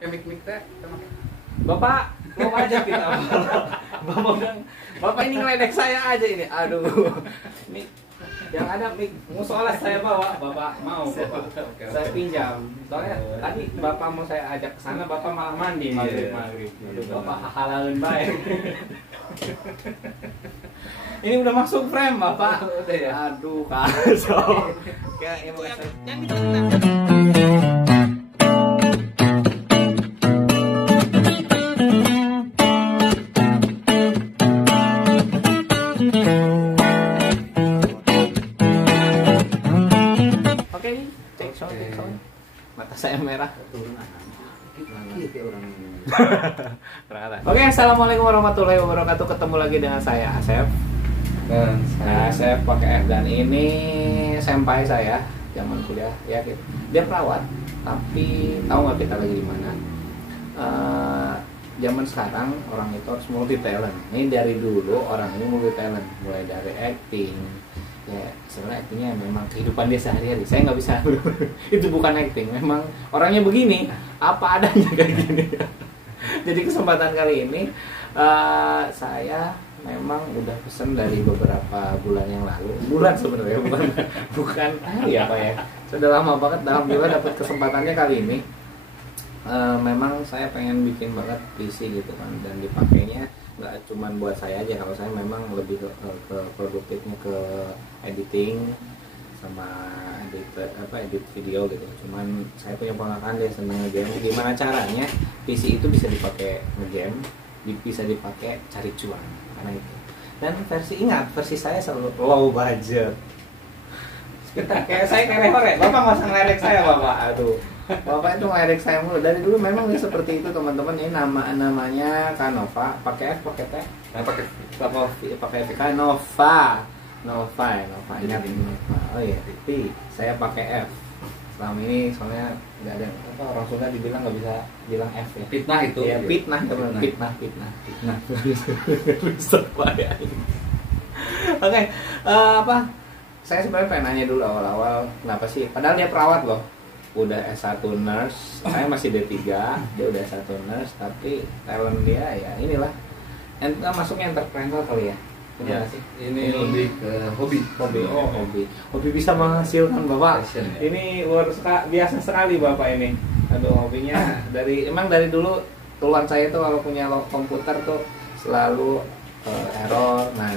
Mik teh. Bapak, mau aja kita. Bapak bilang, Bapak ini ngeledek saya aja ini. Aduh. Ini yang ada mik musola saya bawa, Bapak mau Bapak. Saya pinjam. Soalnya tadi Bapak mau saya ajak ke sana, Bapak malah mandi maghrib. Aduh, Bapak halalin baik. Ini udah masuk frame, Bapak. Udah ya. Aduh, kacau. Kayak yang mata saya merah. Oke, assalamualaikum warahmatullahi wabarakatuh. Ketemu lagi dengan saya Asep. Dan Asep pakai F, dan ini senpai saya zaman kuliah. Ya, dia perawat, tapi tahu nggak kita lagi di mana? Zaman sekarang orang itu harus multi talent. Ini dari dulu orang ini multi talent, mulai dari acting. Ya sebenarnya actingnya memang kehidupan dia sehari-hari. Saya nggak bisa itu bukan acting, memang orangnya begini, apa adanya kayak gini. Jadi kesempatan kali ini saya memang udah pesen dari beberapa bulan yang lalu, sebenarnya bukan ya Pak ya, sudah lama banget. Alhamdulillah dapat kesempatannya kali ini. Memang saya pengen bikin banget PC gitu kan, dan dipakainya nggak cuma buat saya aja. Kalau saya memang lebih ke produktifnya ke editing sama edit video gitu. Cuman saya punya pengalaman dia seneng ngegame. Gimana caranya PC itu bisa dipakai ngegame, bisa dipakai cari cuan, karena itu. Dan versi saya selalu low budget. Kayak saya kayak Bapak nggak usah ngeledek saya, Bapak. Aduh, Bapak itu ngeledek saya mulu. Dari dulu memang dia seperti itu, teman-teman. Ini namanya Canova. Pakai F, pakai T? Pakai V. Canova. Ingat ini Nova. Oh iya, tapi saya pakai F. Selama ini soalnya nggak ada orang Sunda dibilang nggak bisa bilang F ya. Fitnah itu. Ya, fitnah teman. Fitnah. Bisa Pak ya. Oke, saya sebenarnya pengen nanya dulu awal-awal, kenapa sih? Padahal dia perawat loh, udah S1 nurse, saya masih D3, dia udah S1 nurse, tapi talent dia ya inilah, masuknya entrepreneur kali ya? Ya, ini lebih ke hobi. Hobi bisa menghasilkan Bapak. Passion, ya? Ini biasa sekali Bapak ini. Aduh, hobinya dari dulu keluhan saya tuh kalau punya komputer tuh selalu error, nah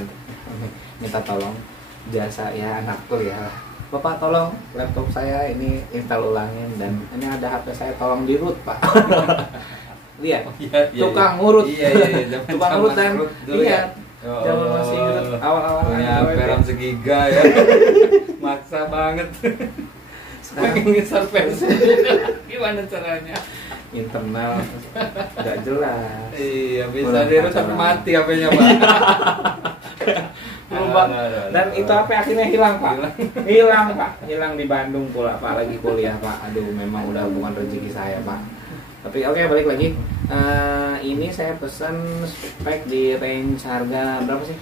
minta tolong. Biasa ya anak kuliah, Bapak tolong laptop saya ini install ulangin, dan ini ada HP saya tolong di root Pak. Lihat, tukang ngurut, tukang ngurut dan iya, zaman masih awal-awal punya peram segiga ya, maksa banget. Sekarang ngisar versi, gimana caranya? Internal nggak jelas. Iya, bisa dirus sampai mati HP-nya Pak. Dan itu HP akhirnya hilang Pak. Hilang di Bandung pula Pak, lagi kuliah Pak. Aduh, memang udah bukan rezeki saya Pak. Tapi oke, balik lagi. Ini saya pesan spek di range harga berapa sih?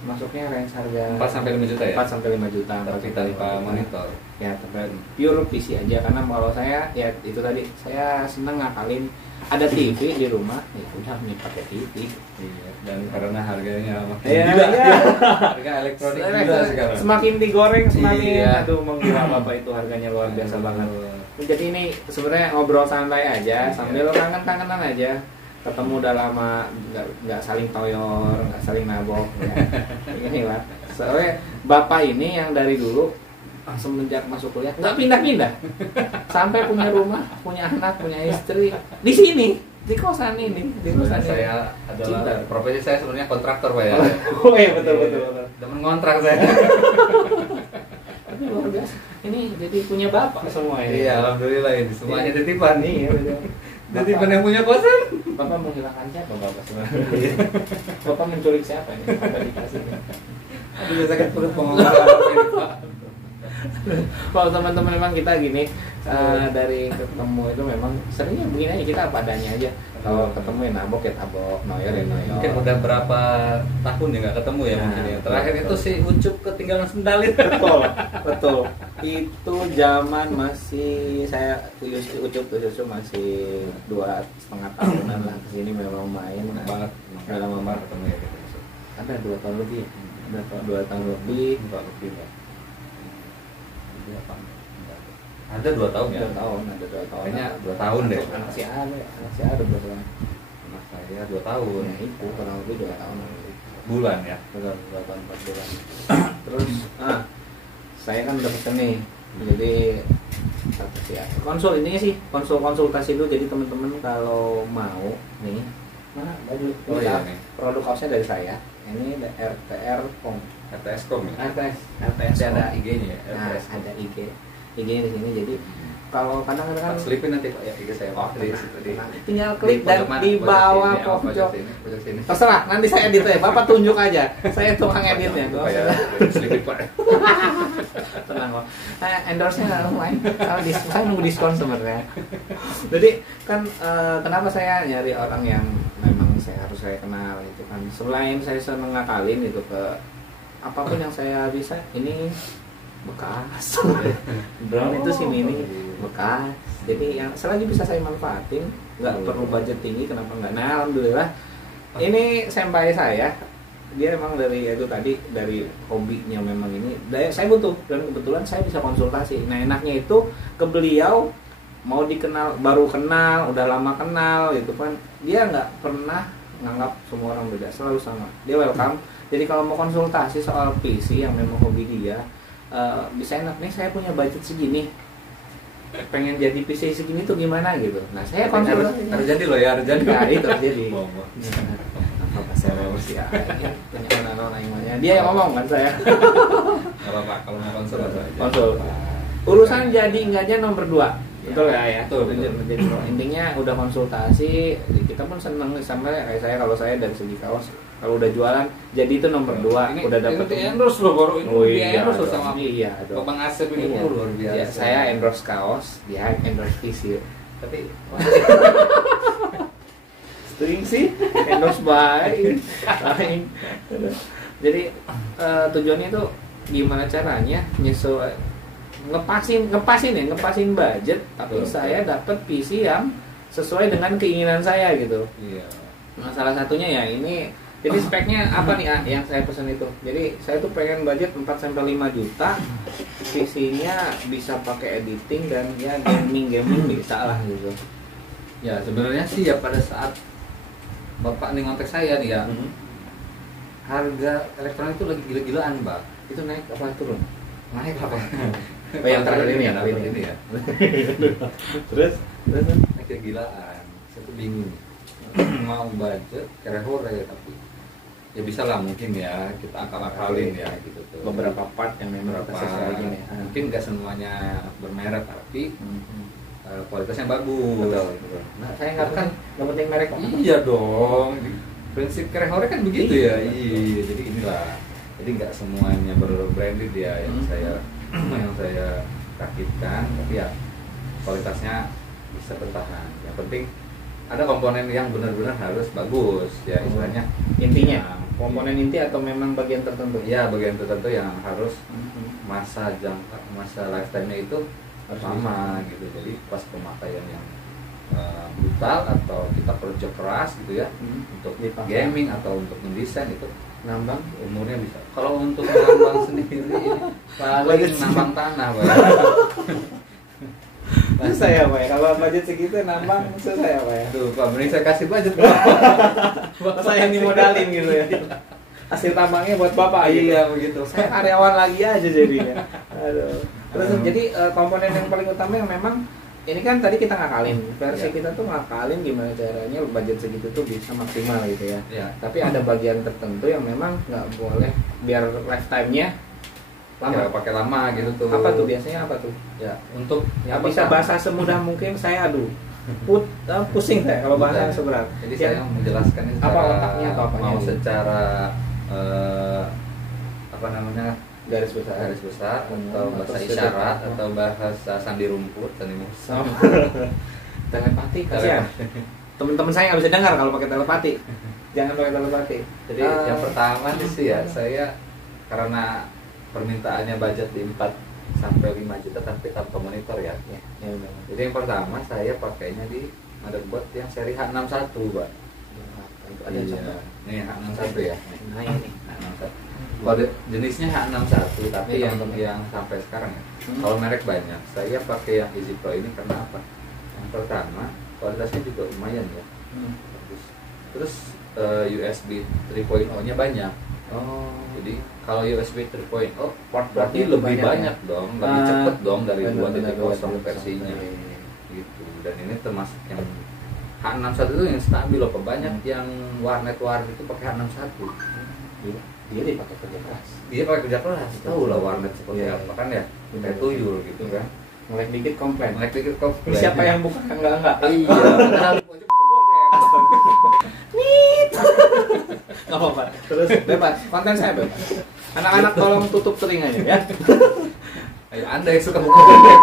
Masuknya range harga 4 sampai 5 juta ya? 4 sampai 5 juta. Tapi tanpa monitor. Ya, pure PC aja, karena kalau saya ya itu tadi, saya seneng ngakalin ada TV di rumah, ya udah nih pakai TV. Iya, dan karena harganya makin gila. Harga elektronik gila sekarang. Semakin digoreng semakin Aduh, menggila Bapak, itu harganya luar biasa banget. Jadi ini sebenarnya ngobrol santai aja, sambil kangen-kangenan aja. Ketemu udah lama, nggak saling toyor, nggak saling nabok ya. Ini lah. Soalnya Bapak ini yang dari dulu semenjak masuk kuliah nggak pindah-pindah, sampai punya rumah, punya anak, punya istri di sini, di kosan ini, di kosan saya adalah profesi saya sebenarnya kontraktor Pak ya. Oh iya, betul. Demen ngontrak saya. Tapi luar biasa. Ini jadi punya Bapak semua ini. Iya, alhamdulillah ini semuanya titipan. Iya, betul. Titipan yang punya kosan. Bapak menghilangkan siapa Bapak sebenarnya? Bapak menculik siapa ini? Bapak dikasih. Aduh, sakit perut ngomong apa ini Pak. Kalau teman-teman memang kita gini dari ketemu itu memang seringnya begini aja, kita apa adanya aja. Kalau ketemu ya nabok ya tabok, noyor ya noyor. Mungkin udah berapa tahun ya nggak ketemu ya, mungkin ya. Terakhir itu si Ucup ketinggalan sendal itu. Betul, betul. Itu zaman masih saya Ucup masih 2,5 tahunan lah, kesini memang main banget. Nggak lama banget ketemu ya gitu. ada 2 tahun lebih, ada 2 tahun lebih. Ada 2 tahun ya? 2 tahun, ada 2 tahun. Kayaknya 2 tahun deh. Anak si ada berapa tahun? Anak saya 2 tahun. Ya itu kurang lebih 2 tahun. Bulan ya? Betul, 2 tahun 4 bulan. Terus, saya kan udah pesen nih. Jadi apa sih ya? Intinya sih konsultasi dulu. Jadi teman-teman kalau mau nih, mana baju iya, produk kaosnya dari saya. Ini RTR Kom. RTS Com ya? RTS Ada IG-nya ya? Nah, ada IG-nya di sini. Jadi kalau kadang-kadang selipin nanti Pak ya IG saya. Di situ di. Tinggal klik dan di bawah pojok. Pojok sini. Terserah, nanti saya edit ya. Bapak tunjuk aja. Saya tukang editnya. Selipin Pak. Tenang kok. Endorse-nya lumayan. Kalau saya nunggu diskon sebenarnya. Jadi kan kenapa saya nyari orang yang memang saya kenal itu kan. Selain saya seneng ngakalin itu ke apapun yang saya bisa, ini bekas. Brown itu sini ini bekas. Jadi yang selagi bisa saya manfaatin, nggak perlu budget tinggi, kenapa nggak? Nah, alhamdulillah ini senpai saya, dia emang dari itu tadi dari hobinya memang ini. Saya butuh dan kebetulan saya bisa konsultasi. Nah, enaknya itu ke beliau mau dikenal, baru kenal, udah lama kenal gitu kan. Dia nggak pernah nganggap semua orang beda, selalu sama. Dia welcome. Jadi kalau mau konsultasi soal PC yang memang hobi dia, bisa enak nih, saya punya budget segini, pengen jadi PC segini tuh gimana gitu. Nah, saya konsultasi. Harus jadi loh ya, harus jadi. Nah, itu jadi. Apa saya sih ya? Punya anak-anaknya. Dia yang ngomong kan saya. Kalau Pak kalau mau konsul aja. Konsul. Urusan jadi enggaknya nomor 2. Betul ya? Betul. Jadi intinya udah konsultasi, kita pun seneng sama kayak saya. Kalau saya dari segi kaos, kalau udah jualan jadi itu nomor 2. Ini, udah dapet di endorse loh baru ini. Iya, endorse sama iya dong. Bang Asep ini luar biasa. Ya, saya endorse kaos, dia endorse PC. Tapi sering sih endorse baik. Jadi tujuannya itu gimana caranya ngepasin budget, tapi saya dapat PC yang sesuai dengan keinginan saya gitu. Iya. Nah, salah satunya ya ini. Jadi speknya apa nih yang saya pesan itu? Jadi saya tuh pengen budget 4 sampai 5 juta. PC-nya bisa pakai editing dan ya gaming bisa lah gitu. Ya sebenarnya sih ya pada saat Bapak nih ngontek saya nih ya, harga elektronik itu lagi gila-gilaan, Mbak. Itu naik apa turun? Naik apa? Oh, yang terakhir ini ya, ini ya. Terus Naik gila-gilaan. Saya tuh bingung. Mau budget kere-hore tapi ya bisa lah mungkin ya kita akal-akalin ya gitu tuh. Beberapa part yang memang sesuai gini. Mungkin nggak semuanya bermerek tapi kualitasnya bagus. Betul. Nah, saya nggak penting merek. Iya dong. Prinsip kere-hore kan begitu ya. Iya. Jadi inilah. Jadi nggak semuanya berbranded ya yang saya rakitkan, tapi ya kualitasnya bisa bertahan. Yang penting ada komponen yang benar-benar harus bagus ya istilahnya. Intinya komponen inti atau memang bagian tertentu? Ya bagian tertentu yang harus masa lifetime-nya itu sama gitu. Jadi pas pemakaian yang brutal atau kita kerja keras gitu ya untuk gaming atau untuk mendesain itu nambang umurnya bisa. Kalau untuk nambang sendiri paling nambang tanah, Pak. Susah ya Pak ya, kalau budget segitu nambang susah ya Pak ya. Tuh Pak, mending saya kasih budget Bapak. Saya yang dimodalin gitu ya. Hasil tambangnya buat Bapak. Iya begitu. Saya karyawan lagi aja jadinya. Aduh. Terus jadi komponen yang paling utama yang memang ini kan tadi kita ngakalin, versi kita tuh ngakalin gimana caranya budget segitu tuh bisa maksimal gitu ya. Tapi ada bagian tertentu yang memang nggak boleh biar lifetime-nya lama. Ya, pakai lama gitu tuh. Apa tuh biasanya apa tuh? Ya untuk yang bisa bahasa semudah mungkin saya pusing saya kalau bahasa seberat. Jadi saya menjelaskan apa otaknya atau apanya? Mau secara apa namanya garis besar atau bahasa atau isyarat sederhana. atau bahasa sandi rumput dan ini Sama. Telepati kasihan. Teman-teman saya nggak bisa dengar kalau pakai telepati. Jangan pakai telepati. Jadi yang pertama nih sih ya, saya karena permintaannya budget di 4 sampai 5 juta tapi tanpa monitor ya. Ya udah. Jadi yang pertama saya pakainya di motherboard yang seri H61, Pak. Itu ada contoh. Nih H61 ya. Nah ini. H61. Kode jenisnya H61 tapi Ini yang teman-teman. yang sampai sekarang ya. Kalau merek banyak, saya pakai yang Easy Pro ini karena apa? Yang pertama, kualitasnya juga lumayan ya. Bagus. Terus USB 3.0-nya banyak. Oh. Jadi kalau USB 3.0 Port berarti lebih banyak dong, lebih cepet dong dari benar, 2.0 versinya. Gitu. Dan ini termasuk yang H61 itu yang stabil loh, banyak yang warnet itu pakai H61. Dia dipakai kerja keras. Dia pakai kerja keras, tahu lah warnet seperti Iya, apa kan ya, Benar. kayak tuyul gitu kan. Melek dikit komplain. Melek dikit komplain. Siapa yang buka? Enggak. Iya, padahal itu aja kebokep. Nggak apa-apa. Terus bebas. Konten saya bebas. Anak-anak tolong tutup telinganya ya. Ayo Anda yang suka bokep ya.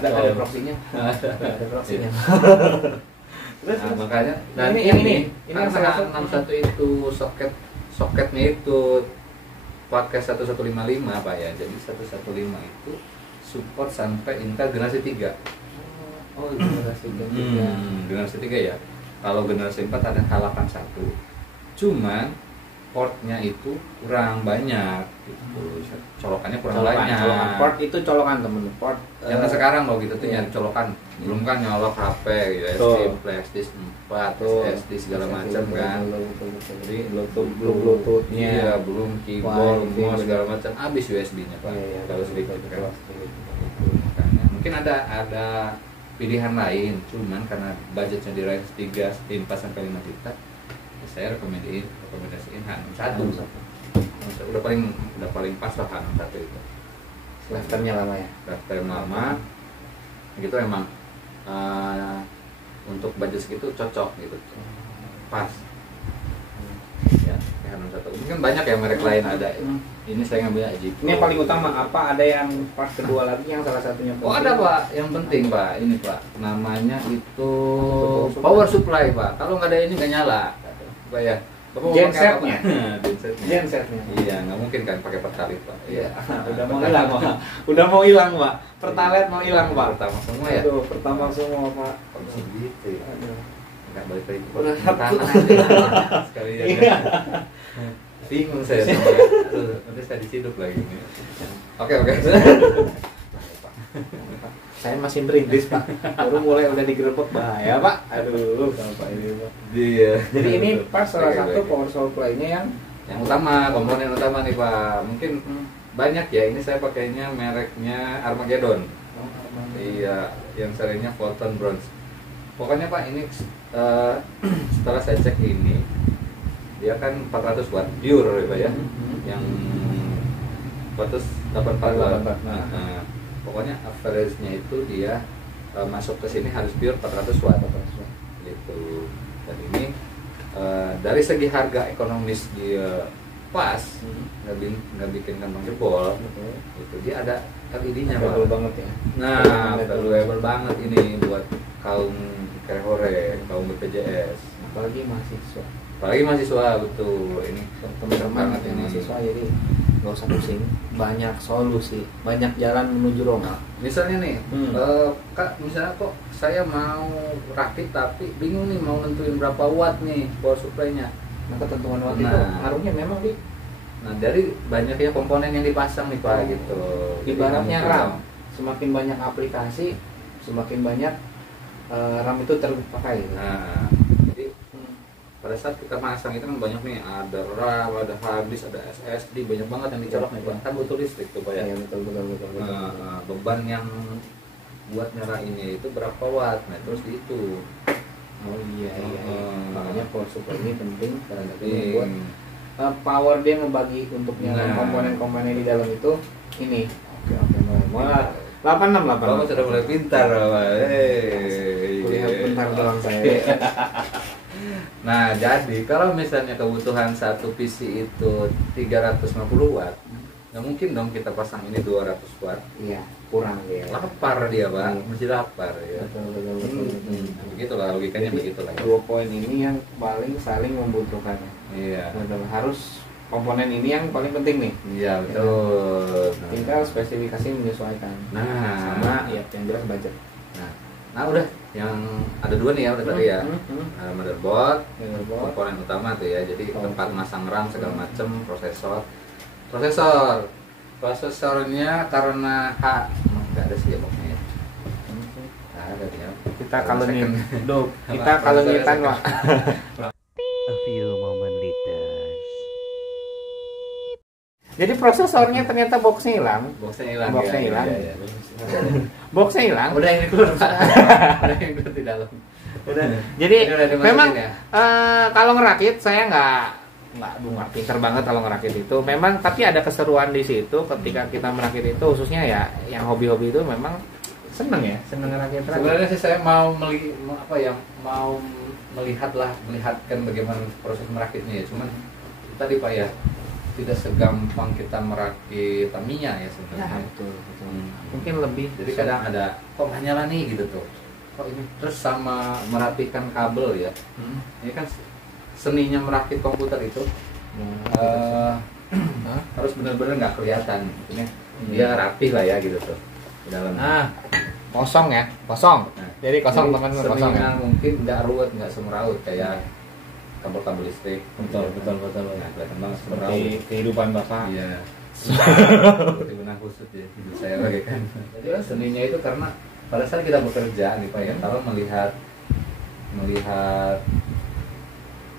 Ada proxinya. Ada proxinya. Terus Nah, makanya dan ini karena salah satu 61 itu soketnya itu pakai 1155 Pak ya. Jadi 115 itu support sampai Intel generasi 3. Oh, generasi ketiga. Generasi 3 ya. Kalau generasi 4 ada H81. Cuman portnya itu kurang banyak gitu. Colokannya kurang banyak. Colokan. Port itu colokan temen. Port Yang sekarang loh gitu tuh iya. nyari colokan. Belum kan nyolok HP gitu, Betul. SD, flash disk 4, SSD segala macam kan. Jadi belum Bluetooth-nya. Iya, belum keyboard, Wifi, mouse segala macam. Habis USB-nya Pak. Iya, Kalau sedikit betul, kan. betul. Makanya mungkin ada pilihan lain, cuman karena budgetnya di range 4 sampai 5 juta, ya saya rekomendasiin H61. Udah paling pas lah H61 itu. Lifetime-nya lama ya. Lifetime lama. Gitu emang untuk budget segitu cocok gitu. Pas. Ya, H61. Mungkin banyak ya merek lain ada. Ini saya ngambil Aji Pro. Ini yang paling utama apa? Ada yang part kedua lagi yang salah satunya Oh ada Pak, yang penting Pak, ini Pak, namanya itu Power power supply Pak. Kalau nggak ada ini nggak nyala, Pak ya. Bapak mau pakai Gensetnya? apa? Gensetnya. Gensetnya. Iya, nggak mungkin kan pakai pertalite Pak. Iya, udah mau hilang Pak. Udah mau hilang Pak. Pertalite mau hilang Pak. Pertama semua ya. Aduh, pertama semua Pak. Kok bisa gitu ya? Aduh. Nggak balik lagi. Udah tanah aja. Sekali ya. Iya. Bingung saya sama. Aduh, nanti saya diciduk lagi nih. Oke. Saya masih merindis Pak. Baru mulai udah digerebek bahaya Pak. Aduh, Bapak ini Pak. Iya. Jadi ini pas salah Oke, satu oke. power supply-nya Yang utama, komponen utama nih Pak. Mungkin banyak ya, ini saya pakainya mereknya Armageddon. Iya, yang serinya Fulton Bronze. Pokoknya Pak ini setelah saya cek ini dia kan 400 watt pure ya Pak ya. Yang 484 watt. Nah, pokoknya average-nya itu dia masuk ke sini harus pure 400 watt. Gitu. Dan ini dari segi harga ekonomis dia pas, nggak bikin kantong jebol. Itu dia ada LED-nya Pak. Valuable banget ya. Nah, valuable banget ini buat kaum Krehore, kaum BPJS. Apalagi mahasiswa. Apalagi mahasiswa, betul. Ini Teman-teman banget yang ini. mahasiswa jadi nggak usah pusing. Banyak solusi, banyak jalan menuju Roma. Misalnya nih, Hmm. Kak, misalnya kok saya mau rakit tapi bingung nih mau nentuin berapa watt nih power supply-nya. Nah, ketentuan waktu itu Nah. ngaruhnya memang di Nah, dari banyaknya komponen yang dipasang nih Pak gitu. Jadi ibaratnya nggak RAM. mungkin Semakin banyak aplikasi, semakin banyak RAM itu terpakai. Nah, jadi pada saat kita pasang itu kan banyak nih, ada RAM, ada hard disk, ada SSD, banyak banget yang dicolok nih Pak. Kan butuh listrik tuh Pak ya. Iya, betul. Nah, beban yang buat nyala ini itu berapa watt? Nah, terus dihitung. Oh iya. Hmm. Makanya power supply ini penting karena Jadi, buat power dia ngebagi untuk nyala Nah. komponen-komponen di dalam itu ini. Oke, mulai. 86. Bapak sudah mulai pintar Bapak. Hey. Kuliah bentar doang saya. Nah, jadi kalau misalnya kebutuhan satu PC itu 350 watt, nggak mungkin dong kita pasang ini 200 watt. Iya, kurang dia. Lapar dia Pak, Iya. mesti lapar ya. Betul. Begitulah logikanya, Jadi, begitulah ya. 2 poin ini yang paling saling membutuhkannya. Iya. Betul. Harus komponen ini yang paling penting nih. Iya betul. Tinggal spesifikasi menyesuaikan. Nah, Sama ya yang jelas budget. nah udah yang ada 2 nih ya udah tadi ya. Motherboard, Motherboard. komponen utama tuh ya. Jadi Oh. tempat masang RAM segala macem, prosesornya karena nggak ada sih ya boxnya ya. Ada ya. Kita Kalau kalau second. kita kalau ngitan Pak. A few moments later. Jadi prosesornya ternyata boxnya hilang. Boxnya hilang. Boxnya ya, hilang. iya, iya. Boxnya hilang. Udah yang keluar Pak. Udah yang keluar di dalam. Udah. Jadi Ini udah dimasukin memang ya? kalau ngerakit saya nggak pinter banget kalau ngerakit itu. Memang tapi ada keseruan di situ ketika kita merakit itu, khususnya ya yang hobi-hobi itu memang seneng ya, seneng ngerakit. Sebenarnya sih saya mau melihatkan bagaimana proses merakitnya ya. Cuman tadi Pak ya, tidak segampang kita merakit Tamiya ya sebenarnya. betul. Hmm. Mungkin lebih. Jadi kadang ada kok nggak nyala nih gitu tuh. Kok ini terus sama merapikan kabel ya. Ini kan seninya merakit komputer itu harus benar-benar nggak kelihatan. Maksudnya dia rapih lah ya gitu tuh di dalam. Nah, kosong ya, kosong. Nah, Jadi kosong jadi teman-teman, kosong ya. seninya mungkin nggak ruwet, nggak semeraut kayak kabel-kabel listrik. Betul. Nah, kelihatan banget semeraut. Seperti kehidupan Bapak. Iya. Seperti benang khusus ya hidup saya bagaikan. Jadi kan seninya itu karena pada saat kita bekerja nih Pak ya, kalau melihat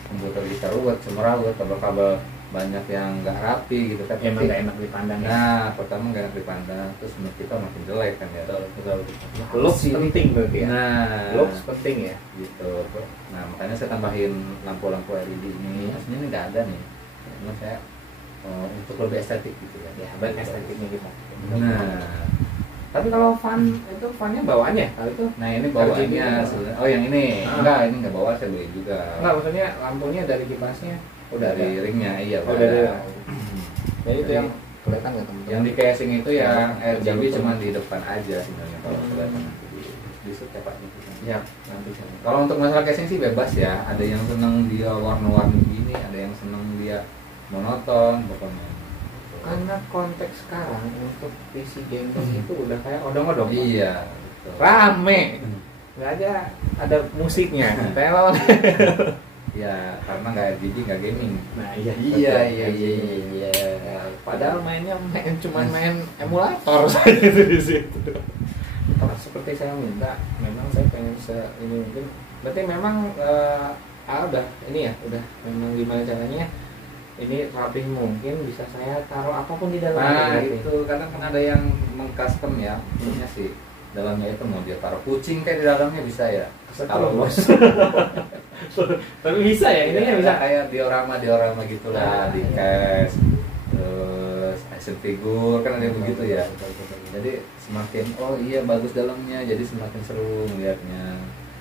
komputer kita ruwet, semeraut, kabel-kabel banyak yang nggak rapi gitu kan. Emang nggak enak dipandang ya. Nah, pertama nggak enak dipandang, terus menurut kita makin jelek kan ya. Betul. Looks penting berarti ya. Nah, Looks penting ya. gitu. Nah, makanya saya tambahin lampu-lampu LED ini. Aslinya ini nggak ada nih. Cuma saya untuk lebih estetik gitu ya. Ya, buat estetiknya kita. Nah, Tapi kalau fan itu fannya bawaannya kalau itu nah ini bawaannya RGB. sebenarnya. Oh, yang ini. Enggak, ini nggak bawa, saya beli juga. enggak, maksudnya lampunya dari kipasnya udah Dari ada. ringnya, iya. Oh, udah dari ada. Jadi itu yang kelihatan nggak teman-teman? Yang di casing itu yang RGB Betul. cuma di depan aja sebenarnya kalau kelihatan nanti di shoot ya Pak. Ya, nanti saya. Kalau untuk masalah casing sih bebas ya. Ada yang seneng dia warna-warni gini, ada yang seneng dia monoton pokoknya. Karena konteks sekarang untuk PC gaming itu udah kayak odong-odong. Iya, betul. Rame. Nggak ada musiknya. Telon. Ya, karena nggak RGB, nggak gaming. Nah, iya. Iya. Padahal mainnya cuma main emulator saja itu di situ. Kalau seperti saya minta, memang saya pengen ini mungkin. Berarti memang udah ini ya, udah memang gimana caranya ini rapih mungkin bisa saya taruh apapun di dalam. Nah, itu kadang kan ada yang mengcustom ya, maksudnya sih dalamnya itu mau dia taruh kucing kayak di dalamnya bisa ya. Kalau bos. Tapi bisa ya, ininya bisa. Kayak diorama gitulah, di case, terus action figure kan ada yang begitu ya. Jadi semakin bagus dalamnya, jadi semakin seru melihatnya.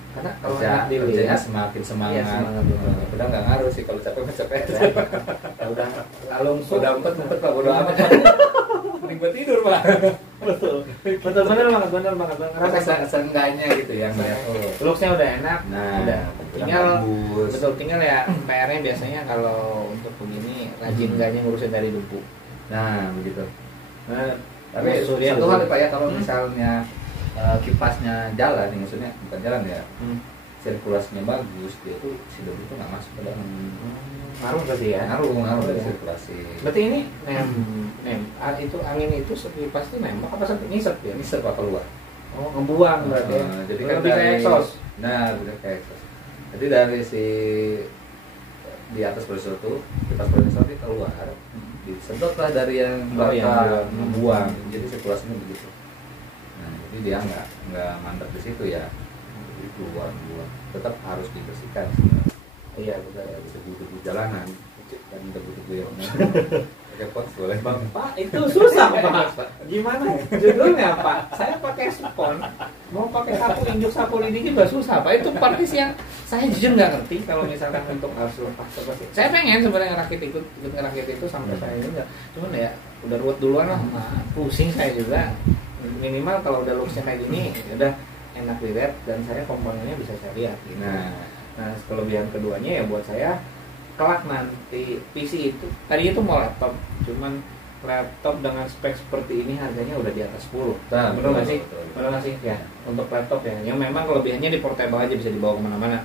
Karena kalau Kerja, enak dilihat, kerjanya semakin semangat. Iya, semangat, betul. Udah nggak ngaruh sih kalau capek. udah langsung Udah empet Pak, bodo amat. Mending buat tidur Pak. betul benar banget Rasa seenggaknya gitu ya ngeliat. looksnya udah enak. Nah, udah tinggal bagus. betul tinggal ya PR-nya biasanya kalau untuk begini rajin enggaknya ngurusin dari debu. Nah, begitu. Nah, Tapi surya satu debu. hal Pak ya, kalau misalnya kipasnya jalan, maksudnya bukan jalan ya, sirkulasinya bagus, dia tuh si debu tuh nggak masuk ke dalam. Ngaruh berarti ya. Ngaruh dari Ya. sirkulasi. Berarti ini itu angin itu kipas itu nembak apa sampai ngisep ya? Ini serba keluar. Oh, ngebuang berarti ya. Jadi kan lebih kayak exhaust. Nah, lebih kayak exhaust. Jadi dari si di atas prosesor tuh, kipas prosesor itu keluar, disedot lah dari yang bakal membuang. Jadi sirkulasinya begitu. Nah, jadi dia nggak mandek di situ ya. Jadi keluar. Tetap harus dibersihkan sebenarnya. Iya, betul. Debu-debu jalanan dan debu-debu yang pakai pot boleh bang. Pak, itu susah Pak. Gimana judulnya Pak? Saya pakai spon, mau pakai sapu lidi juga susah Pak. Itu partisi yang saya jujur nggak ngerti kalau misalkan untuk harus lepas seperti. Saya pengen sebenarnya ikut ngerakit itu sampai saya ini enggak. Cuman ya udah ruwet duluan lah, pusing saya juga. Minimal kalau udah looksnya kayak gini ya udah enak dilihat dan saya komponennya bisa saya lihat gitu. Nah kelebihan keduanya ya buat saya kelak nanti PC itu tadi itu mau laptop, cuman laptop dengan spek seperti ini harganya udah di atas 10. Nah, Betul nggak sih? betul. Betul nggak sih? Ya, untuk laptop ya. Yang memang kelebihannya di portable aja bisa dibawa kemana-mana.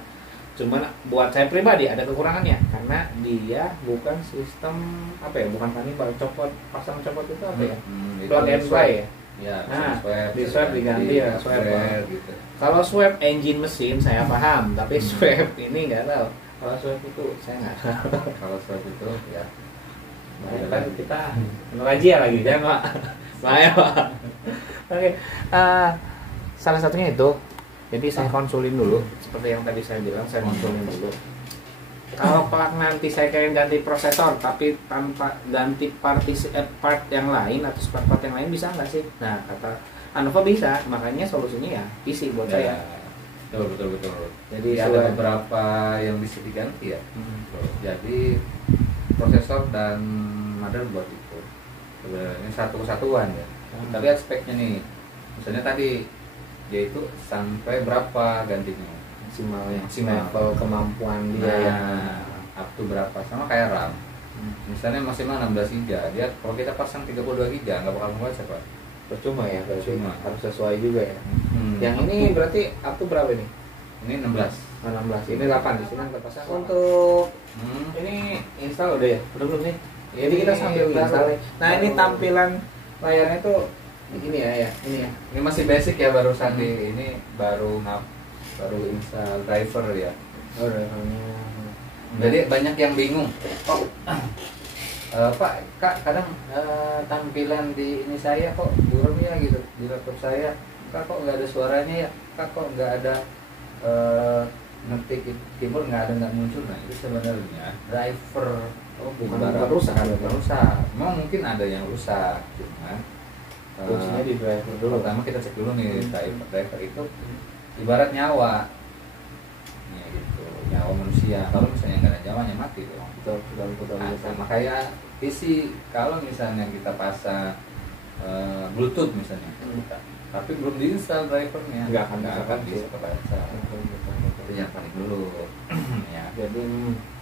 Cuman buat saya pribadi ada kekurangannya karena dia bukan sistem apa ya? Bukan kanibal copot, pasang copot itu apa ya? Plug and play ya. Ya, Nah, swab, di swab diganti ya, swab. gitu. Kalau swab engine mesin saya paham, tapi swab ini nggak tahu. Kalau swab itu saya nggak tahu. Kalau swab itu ya Nah, kan kita ngaji ya lagi ya Pak. Saya Pak. Oke, salah satunya itu. Jadi saya konsulin dulu, seperti yang tadi saya bilang, saya konsulin dulu. Kalau kelak nanti saya pengen ganti prosesor, tapi tanpa ganti part yang lain atau spare part yang lain bisa nggak sih? Nah kata Anova bisa, makanya solusinya ya PC buat saya. Betul. Jadi ada beberapa yang bisa diganti ya. Jadi prosesor dan motherboard itu sebenarnya satu kesatuan ya. Kita lihat speknya nih. Misalnya tadi dia itu sampai berapa gantinya? maksimalnya, Maksimal. level kemampuan dia ya. Up to berapa? Sama kayak RAM. Misalnya maksimal 16 GB, dia kalau kita pasang 32 GB nggak bakal muat siapa? Percuma ya, Percuma. harus sesuai juga ya. Yang ini berarti up to berapa nih? Ini 16. 16, ini 8 di sini terpasang. Untuk ini install udah ya? Udah belum nih? Jadi kita sambil install. Nah, ini tampilan layarnya tuh ini ya, ini ya. Ini masih basic ya, barusan ini baru install driver ya. Oh, drivernya. Jadi banyak yang bingung. Pak, Kak, kadang tampilan di ini saya kok buram ya gitu, di laptop saya. Kak, kok nggak ada suaranya ya? Kak, kok nggak ada ngetik keyboard, nggak muncul. Nah, itu sebenarnya driver. Bukan rusak. Memang mungkin ada yang rusak, cuman Fungsinya di driver dulu. pertama kita cek dulu nih driver itu ibarat nyawa. Ya gitu, nyawa manusia. Kalau misalnya nggak ada nyawanya mati dong. Betul. Nah, sama kayak PC, kalau misalnya kita pasang Bluetooth misalnya, tapi belum diinstal drivernya, Nggak akan bisa kebaca. Itu yang paling dulu. Ya. Jadi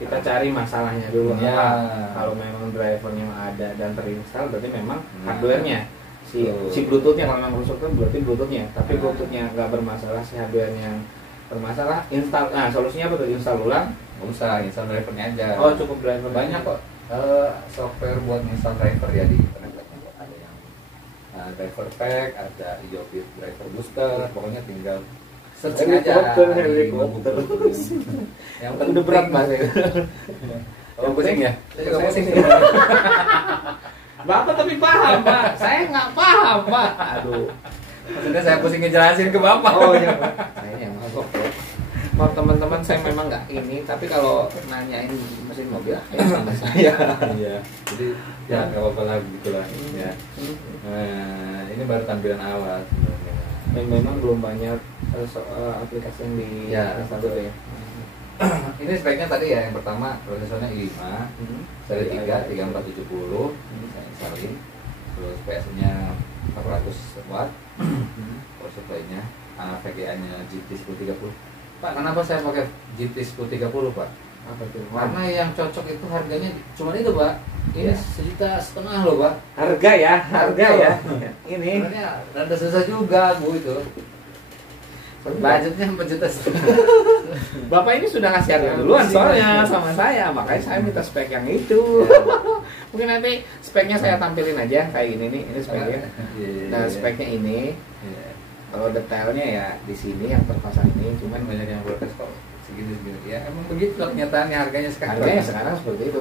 kita cari masalahnya dulu. Ya. Kalau memang drivernya ada dan terinstall, berarti memang Nah. hardware-nya. Si Bluetooth-nya kalau memang rusak kan berarti Bluetooth-nya. Tapi Nah. Bluetooth-nya nggak bermasalah, si hardware-nya yang bermasalah, install. Nah, solusinya apa tuh? Install ulang. Nggak usah install drivernya aja. Oh, cukup driver. Banyak kok software buat install driver ya di internet. Ada yang driver pack, ada IOBIT driver booster, pokoknya tinggal searching aja. Helikopter. Yang Udah berat Mas. Yang pusing ya? Saya juga pusing. Bapak tapi paham, Pak. Saya nggak paham, Pak. Aduh. Maksudnya saya pusing ngejelasin ke Bapak. Oh iya, saya yang mabok. Mau teman-teman saya memang nggak ini, tapi kalau nanyain mesin mobil ya sama saya. Iya. Jadi ya nggak apa-apa lah gitulah. Ya. Nah, ini baru tampilan awal sebenarnya. Dan memang belum banyak aplikasi yang di install dulu ya. Ini speknya tadi ya, yang pertama prosesornya i5 seri 3 3470 saya installin. Terus PS-nya 400 watt, power supply-nya VGA nya GT 1030. Pak, kenapa saya pakai GT 1030 Pak? Apa tuh? Karena yang cocok itu harganya cuma itu Pak. Ini 1,5 juta loh Pak. Harga ya. Ini Sebenarnya rada susah juga Bu itu. Budgetnya 4,5 juta. Bapak ini sudah ngasih harga duluan soalnya sama saya, makanya saya minta spek yang itu. Mungkin nanti speknya saya tampilin aja kayak gini nih, ini speknya. Nah, speknya ini. Kalau detailnya ya di sini yang terpasang ini, cuman Banyak yang protes kok segitu. Ya emang begitu lah kenyataannya, harganya sekarang seperti itu.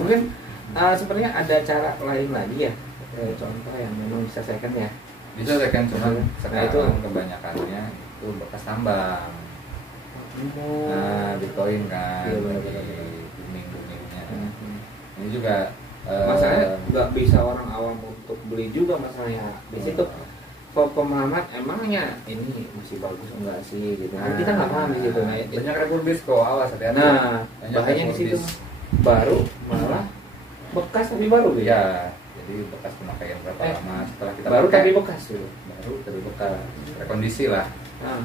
Mungkin sebenarnya ada cara lain lagi ya. Contoh yang memang bisa second ya. Bisa kan, cuma Nah, sekarang itu kebanyakannya itu bekas tambang. Oh. Nah, Bitcoin kan, Iya, benar, lagi benar. booming-boomingnya. Ini juga Masalahnya nggak bisa orang awam untuk beli juga masalahnya. Di situ kok pemahaman emangnya ini masih bagus enggak sih gitu. Nah, kita nggak paham di situ. Nah, banyak refurbis kok, awas hati-hati. nah Banyak bahayanya di situ refurbis. baru malah bekas tapi baru gitu. Ya, Jadi bekas pemakaian berapa Eh, lama setelah kita baru pakai, tadi bekas dulu. baru dari bekas rekondisi lah. Ah.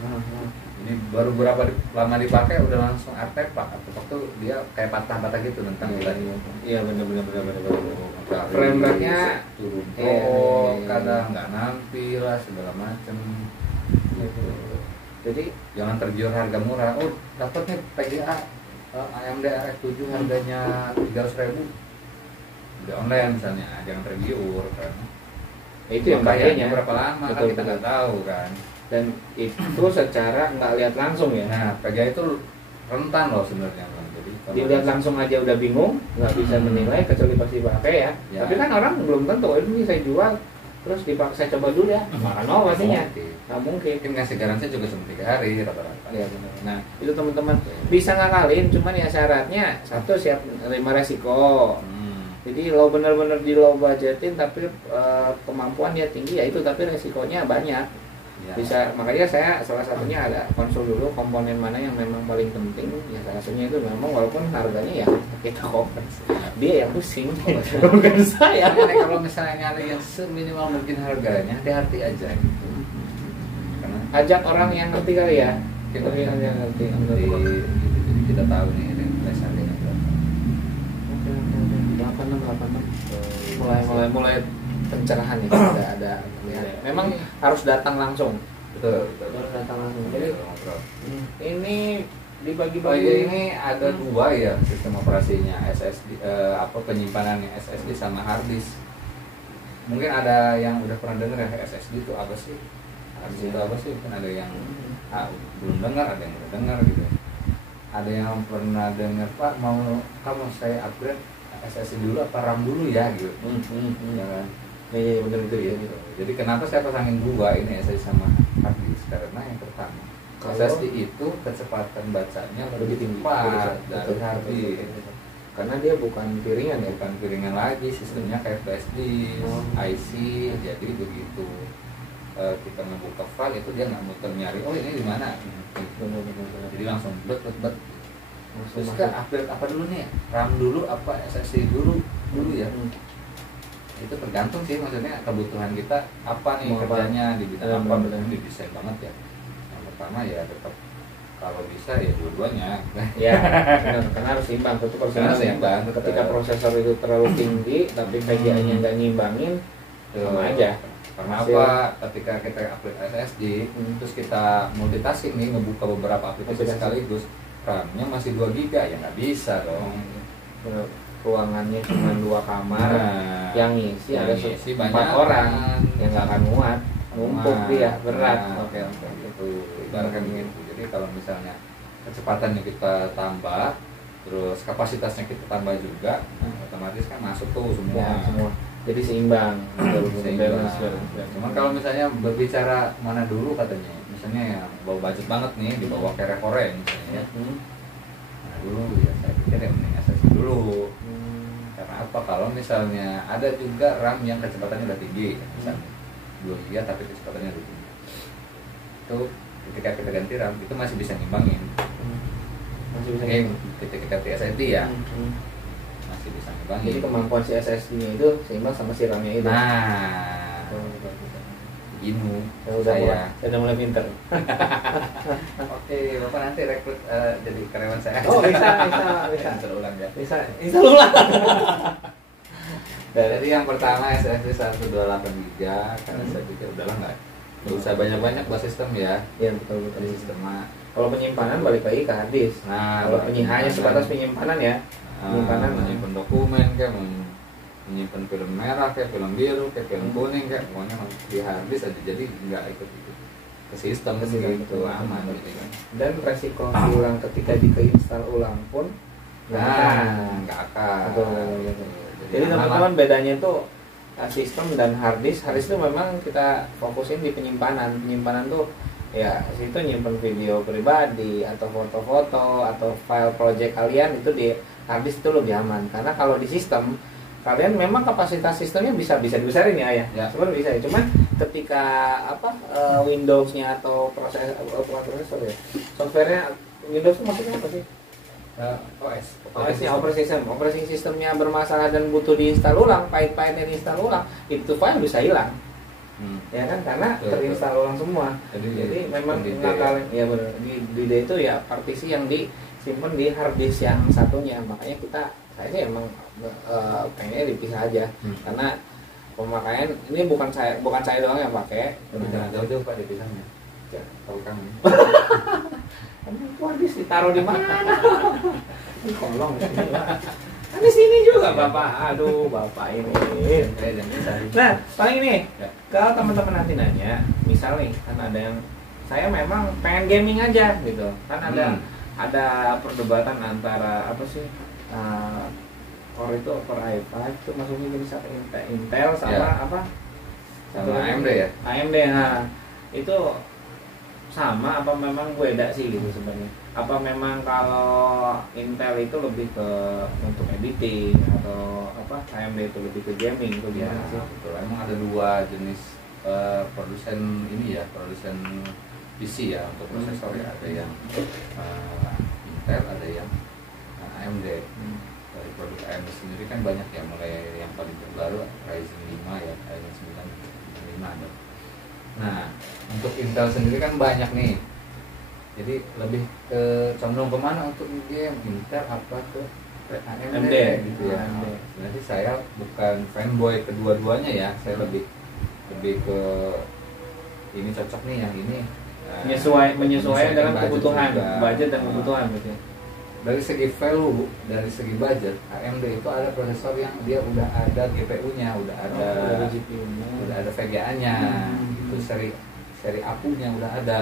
Ini baru berapa lama dipakai udah langsung artefak. Artefak tuh dia kayak patah-patah gitu tentang bilanya. Iya benar. Frame rate-nya turun iya. kadang nggak nampil lah segala macem gitu. Jadi Jangan tergiur harga murah. Oh dapat nih PGA AMD RX7 harganya 300.000 di online misalnya, jangan tergiur kan. itu yang Bayarnya bahayanya. berapa lama kan Betul, kita nggak tahu kan. Dan itu secara nggak lihat langsung ya. Nah PGA itu rentan loh sebenarnya kan. Jadi kalau Dilihat langsung aja udah bingung, nggak bisa menilai kecuali pasti pakai ya. Ya. Tapi kan orang belum tentu, oh, ini saya jual terus dipakai, saya coba dulu ya. Maka no pastinya. Nggak mungkin. mungkin ngasih garansi juga cuma 3 hari rata-rata. Ya benar. Nah itu teman-teman bisa ngakalin, cuman ya syaratnya satu siap menerima resiko. Jadi lo bener-bener di low budgetin tapi kemampuan dia tinggi ya itu, tapi resikonya banyak. Ya. Bisa, makanya saya salah satunya ada konsul dulu komponen mana yang memang paling penting. Ya salah satunya itu memang walaupun harganya ya kita cover, dia yang pusing bukan saya. Makanya kalau misalnya nyari yang seminimal mungkin harganya, hati-hati aja gitu. Karena Ajak orang yang ngerti kali ya. kita Orang yang ngerti. jadi kita tahu nih price harganya berapa. 86. Mulai pencerahan ya. Ada ya. Memang harus datang langsung. Betul. Harus datang langsung. Jadi Ngobrol. ini Oh dibagi-bagi. iya, ini ada dua ya sistem operasinya, SSD penyimpanannya SSD sama hard disk. Mungkin ada yang udah pernah dengar ya SSD itu apa sih? Hard disk itu apa sih? Mungkin ada yang belum dengar, ada yang udah dengar gitu. Ada yang pernah dengar, Pak mau kamu saya upgrade SSD dulu apa RAM dulu ya gitu. Ya kan? Iya benar itu ya. Gitu. Jadi kenapa saya pasangin dua ini SSD sama hard disk? Karena yang pertama SSD itu kecepatan bacanya lebih cepat dari hard disk. Karena dia bukan piringan ya. Bukan piringan lagi, sistemnya kayak flash disk, IC, jadi begitu kita membuka file itu dia nggak muter nyari, oh ini di mana? Benar. Jadi langsung bet. Terus kan upgrade apa dulu nih? RAM dulu apa SSD dulu ya? Itu tergantung sih, maksudnya kebutuhan kita apa nih Mau apa? kerjanya di bidang apa, Benar. di desain banget ya. Yang pertama ya tetap kalau bisa ya dua-duanya. Ya, benar. Karena harus seimbang. Tentu kalau Karena seimbang, ketika betul. prosesor itu terlalu tinggi, tapi VGA-nya nggak nyimbangin, sama aja. Karena Hasil. apa? Ketika kita upgrade SSD, terus kita multitasking nih, ngebuka beberapa aplikasi sekaligus, RAM-nya masih 2 GB ya nggak bisa dong. Benar. Ruangannya cuma 2 kamar, yang ngisi yang ada ngisi 4 banyak orang, kan. yang nggak akan muat, numpuk dia berat. Nah, Oke. gitu. Ibaratkan gitu. Jadi kalau misalnya kecepatannya kita tambah, terus kapasitasnya kita tambah juga, otomatis kan masuk tuh semua. Ya, semua. Jadi seimbang. Seimbang. Balance. Cuman kalau misalnya berbicara mana dulu katanya, misalnya yang bawa budget banget nih, di bawah kere-kore misalnya, nah dulu ya saya pikir yang mending SSD dulu. Karena apa? Kalau misalnya ada juga RAM yang kecepatannya udah tinggi, misalnya 2 GB tapi kecepatannya udah tinggi, itu ketika kita ganti RAM itu masih bisa ngimbangin. Masih bisa. Oke, ketika ganti SSD ya masih bisa ngimbangin. Jadi kemampuan si SSD-nya itu seimbang sama si RAM-nya itu. Nah, begini saya udah mulai pinter. Oke, Bapak nanti rekrut jadi karyawan saya. Oh, bisa. Terulang ya. Bisa ulang. Jadi yang pertama SSD 128 GB karena saya pikir udahlah nggak usah banyak-banyak buat sistem ya. Iya betul. Dari sistem mah. Kalau penyimpanan balik lagi ke hard disk. Nah, Kalau hanya sebatas penyimpanan ya. Penyimpanan menyimpan dokumen kayak menyimpan film merah kayak film biru kayak film kuning kayak pokoknya di hard disk aja, jadi nggak ikut ke sistem gitu aman gitu kan. Dan resiko hilang ketika dikeinstal ulang pun nggak akan. Betul. Jadi teman-teman bedanya tuh sistem dan hard disk. Hard disk itu memang kita fokusin di penyimpanan. Penyimpanan tuh ya situ nyimpen video pribadi atau foto-foto atau file project kalian, itu di hard disk itu lebih aman. Karena kalau di sistem kalian memang kapasitas sistemnya bisa dibesarin ya. Sebenarnya bisa ya. Cuman ketika Windows-nya atau prosesor ya, software-nya Windows itu maksudnya apa sih? OS nya operating systemnya bermasalah dan butuh diinstal ulang, pahit-pahitnya diinstal ulang, itu file bisa hilang. Ya kan, karena terinstall ulang semua. Jadi memang ngakalin ya benar. Di D itu ya partisi yang disimpan di hard disk yang satunya. Makanya saya sih emang pengennya dipisah aja. Karena pemakaian ini bukan saya doang yang pakai. Jangan jauh-jauh Pak dipisahnya. Tahu kan? Emang hard disk ditaruh di mana? Ini kolong di sini. Kan di sini juga Bapak. Aduh, Bapak ini. Nah, paling ini kalau teman-teman nanti nanya, misal nih kan ada yang saya memang pengen gaming aja gitu. Kan ada perdebatan antara apa sih? Core itu Core i5 itu masuknya jadi satu Intel sama apa? Sama AMD ya? AMD. Nah, itu sama apa memang beda sih gitu sebenarnya? Apa memang kalau Intel itu lebih ke untuk editing atau apa AMD itu lebih ke gaming itu ya, gimana sih? Betul. Emang ada dua jenis produsen ini ya, produsen PC ya untuk prosesor ya, ada yang Intel, ada yang AMD. Dari produk AMD sendiri kan banyak ya, mulai yang paling terbaru Ryzen 5 ya, Ryzen 9 5 ada. Nah, untuk Intel sendiri kan banyak nih. Jadi lebih ke condong kemana untuk game, Intel apa ke AMD gitu ya. Nanti saya bukan fanboy kedua-duanya ya, saya lebih ke ini cocok nih yang ini. Menyesuaikan dengan kebutuhan, budget dan kebutuhan gitu. Dari segi value, dari segi budget, AMD itu ada prosesor yang dia udah ada GPU-nya, udah ada GPU-nya, udah ada VGA-nya, itu seri APU-nya udah ada.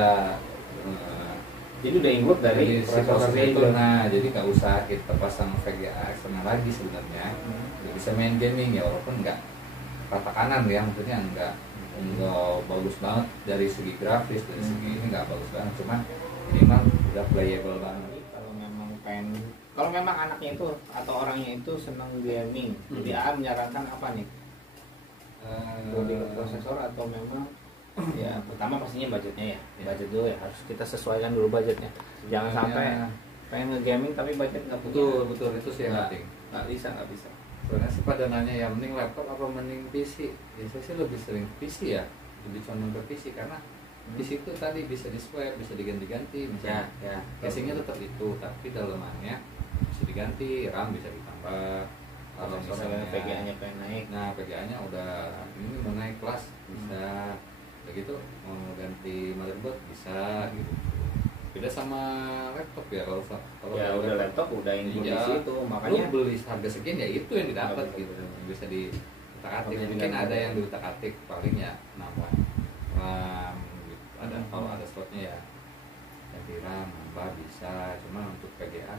Jadi udah include dari prosesor itu. Nah, jadi nggak usah kita pasang VGA eksternal lagi sebenarnya. Udah bisa main gaming ya, walaupun nggak rata kanan ya, maksudnya nggak bagus banget dari segi grafis, dari segi ini nggak bagus banget, cuma minimal udah playable banget. Kalau memang anaknya itu atau orangnya itu senang gaming, jadi A menyarankan apa nih? Lebih ke prosesor atau memang ya pertama pastinya budgetnya ya. Budget dulu ya, harus kita sesuaikan dulu budgetnya. Jangan sampai pengen nge-gaming tapi budget nggak punya. Betul itu sih yang penting. Nggak bisa. Soalnya sih pada nanya ya mending laptop apa mending PC? Ya saya sih lebih sering PC ya, lebih condong ke PC karena PC itu tadi bisa di swap, bisa diganti-ganti, misalnya casingnya tetap itu, tapi dalamannya bisa diganti, RAM bisa ditambah. Kalau misalnya VGA-nya pengen naik, nah VGA-nya udah ini mau naik kelas bisa, begitu mau ganti motherboard bisa gitu. Beda sama laptop ya, kalau ya udah laptop udah include di situ, makanya lu beli harga sekian ya itu yang didapat gitu, bisa diutak-atik. Mungkin ada yang diutak-atik paling ya nambah RAM gitu. Ada kalau ada slotnya ya ganti RAM nambah bisa, cuma untuk VGA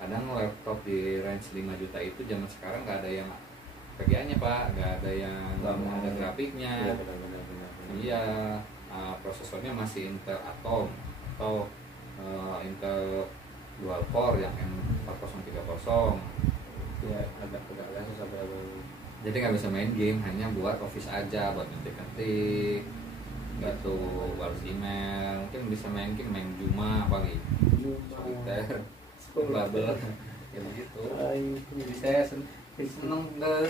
kadang laptop di range 5 juta itu zaman sekarang nggak ada yang VGA-nya Pak, nggak ada yang ada grafiknya. Iya, prosesornya masih Intel Atom atau Intel dual core yang M4030 ya agak susah berapa. Jadi nggak bisa main game, hanya buat office aja, buat ngetik-ngetik gitu, balas email, mungkin bisa main game, main Juma paling solitaire, bubble ya begitu. Jadi saya seneng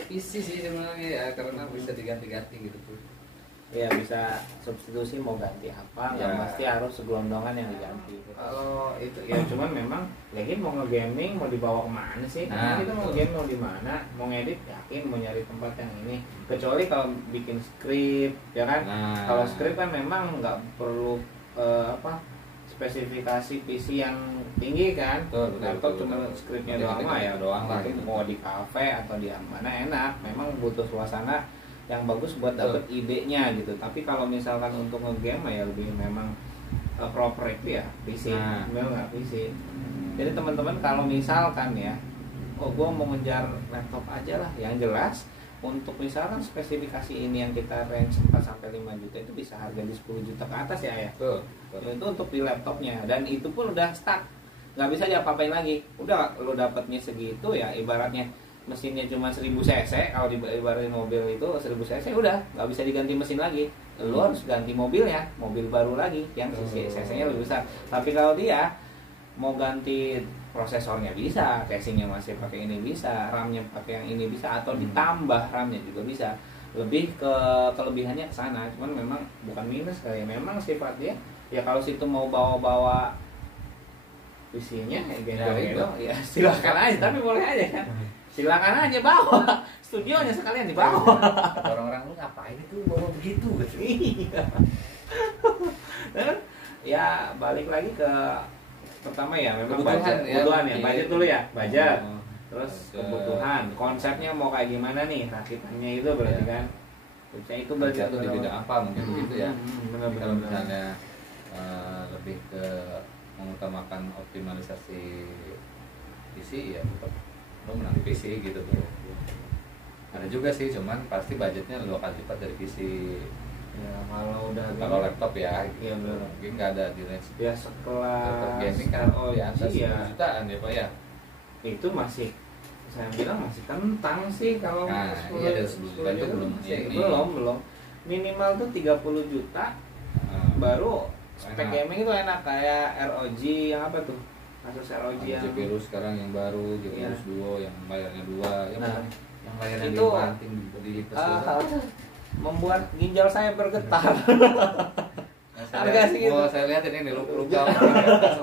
PC sih sebenarnya ya, karena bisa diganti-ganti gitu tuh. Ya bisa substitusi mau ganti apa, nggak pasti harus segelondongan yang diganti. Kalau itu ya cuman memang lagi mau nge-gaming mau dibawa kemana sih? Nah, kita mau game mau di mana? Mau ngedit yakin mau nyari tempat yang ini. Kecuali kalau bikin skrip ya kan. Nah, kalau skrip kan memang nggak perlu spesifikasi PC yang tinggi kan. Laptop cuma skripnya doang ya doang lah. Gitu. Mau di kafe atau di mana enak. Memang butuh suasana yang bagus buat dapet idenya gitu. Tapi kalau misalkan untuk nge-game ya lebih memang proper ya PC, nggak PC. Jadi teman-teman kalau misalkan ya, gue mau ngejar laptop aja lah, yang jelas untuk misalkan spesifikasi ini yang kita range 4 sampai 5 juta itu bisa harga di 10 juta ke atas ya. Itu untuk di laptopnya dan itu pun udah stuck, nggak bisa diapa-apain lagi. Udah lo dapatnya segitu ya, ibaratnya mesinnya cuma 1000 cc, kalau dibaratin mobil itu 1000 cc udah nggak bisa diganti mesin lagi, lo harus ganti mobilnya, mobil baru lagi yang cc-nya lebih besar. Tapi kalau dia mau ganti prosesornya bisa, casingnya masih pakai ini bisa, RAM-nya pakai yang ini bisa, atau ditambah RAM-nya juga bisa. Lebih ke kelebihannya ke sana, cuman memang bukan minus kali ya, memang sifatnya ya kalau situ mau bawa-bawa PC-nya ya silakan aja, tapi boleh aja kan. Silakan aja bawa, studionya sekalian dibawa. Orang-orang lu ngapain itu bawa begitu gitu. Iya. Dan ya balik lagi ke pertama ya memang kebutuhan ya, budget dulu ya, budget. Terus kebutuhan, konsepnya mau kayak gimana nih, rakitannya itu berarti kan. Konsepnya itu berarti atau di bidang apa mungkin begitu ya. Kalau Benar-benar. misalnya lebih ke mengutamakan optimalisasi PC ya tetap lo menang di PC gitu bro. Ada juga sih, cuman pasti budgetnya 2 kali lipat dari PC. Ya kalau udah Kalau laptop ya, iya benar. mungkin nggak ada di range. Ya Laptop sekelas gaming kan di atas 10 ya, jutaan ya pak ya. itu masih saya bilang masih kentang sih kalau Nah, 10 iya, dari 10 juta itu belum ini. belum minimal tuh 30 juta baru spek Enak. gaming itu enak, kayak ROG yang apa tuh, Asus ROG yang GPU sekarang yang baru, GPU Iya. Duo yang layarnya 2, yang Nah, yang layarnya itu, dibanting dilipat membuat ginjal saya bergetar. Harga sih gitu. Saya lihat ini luka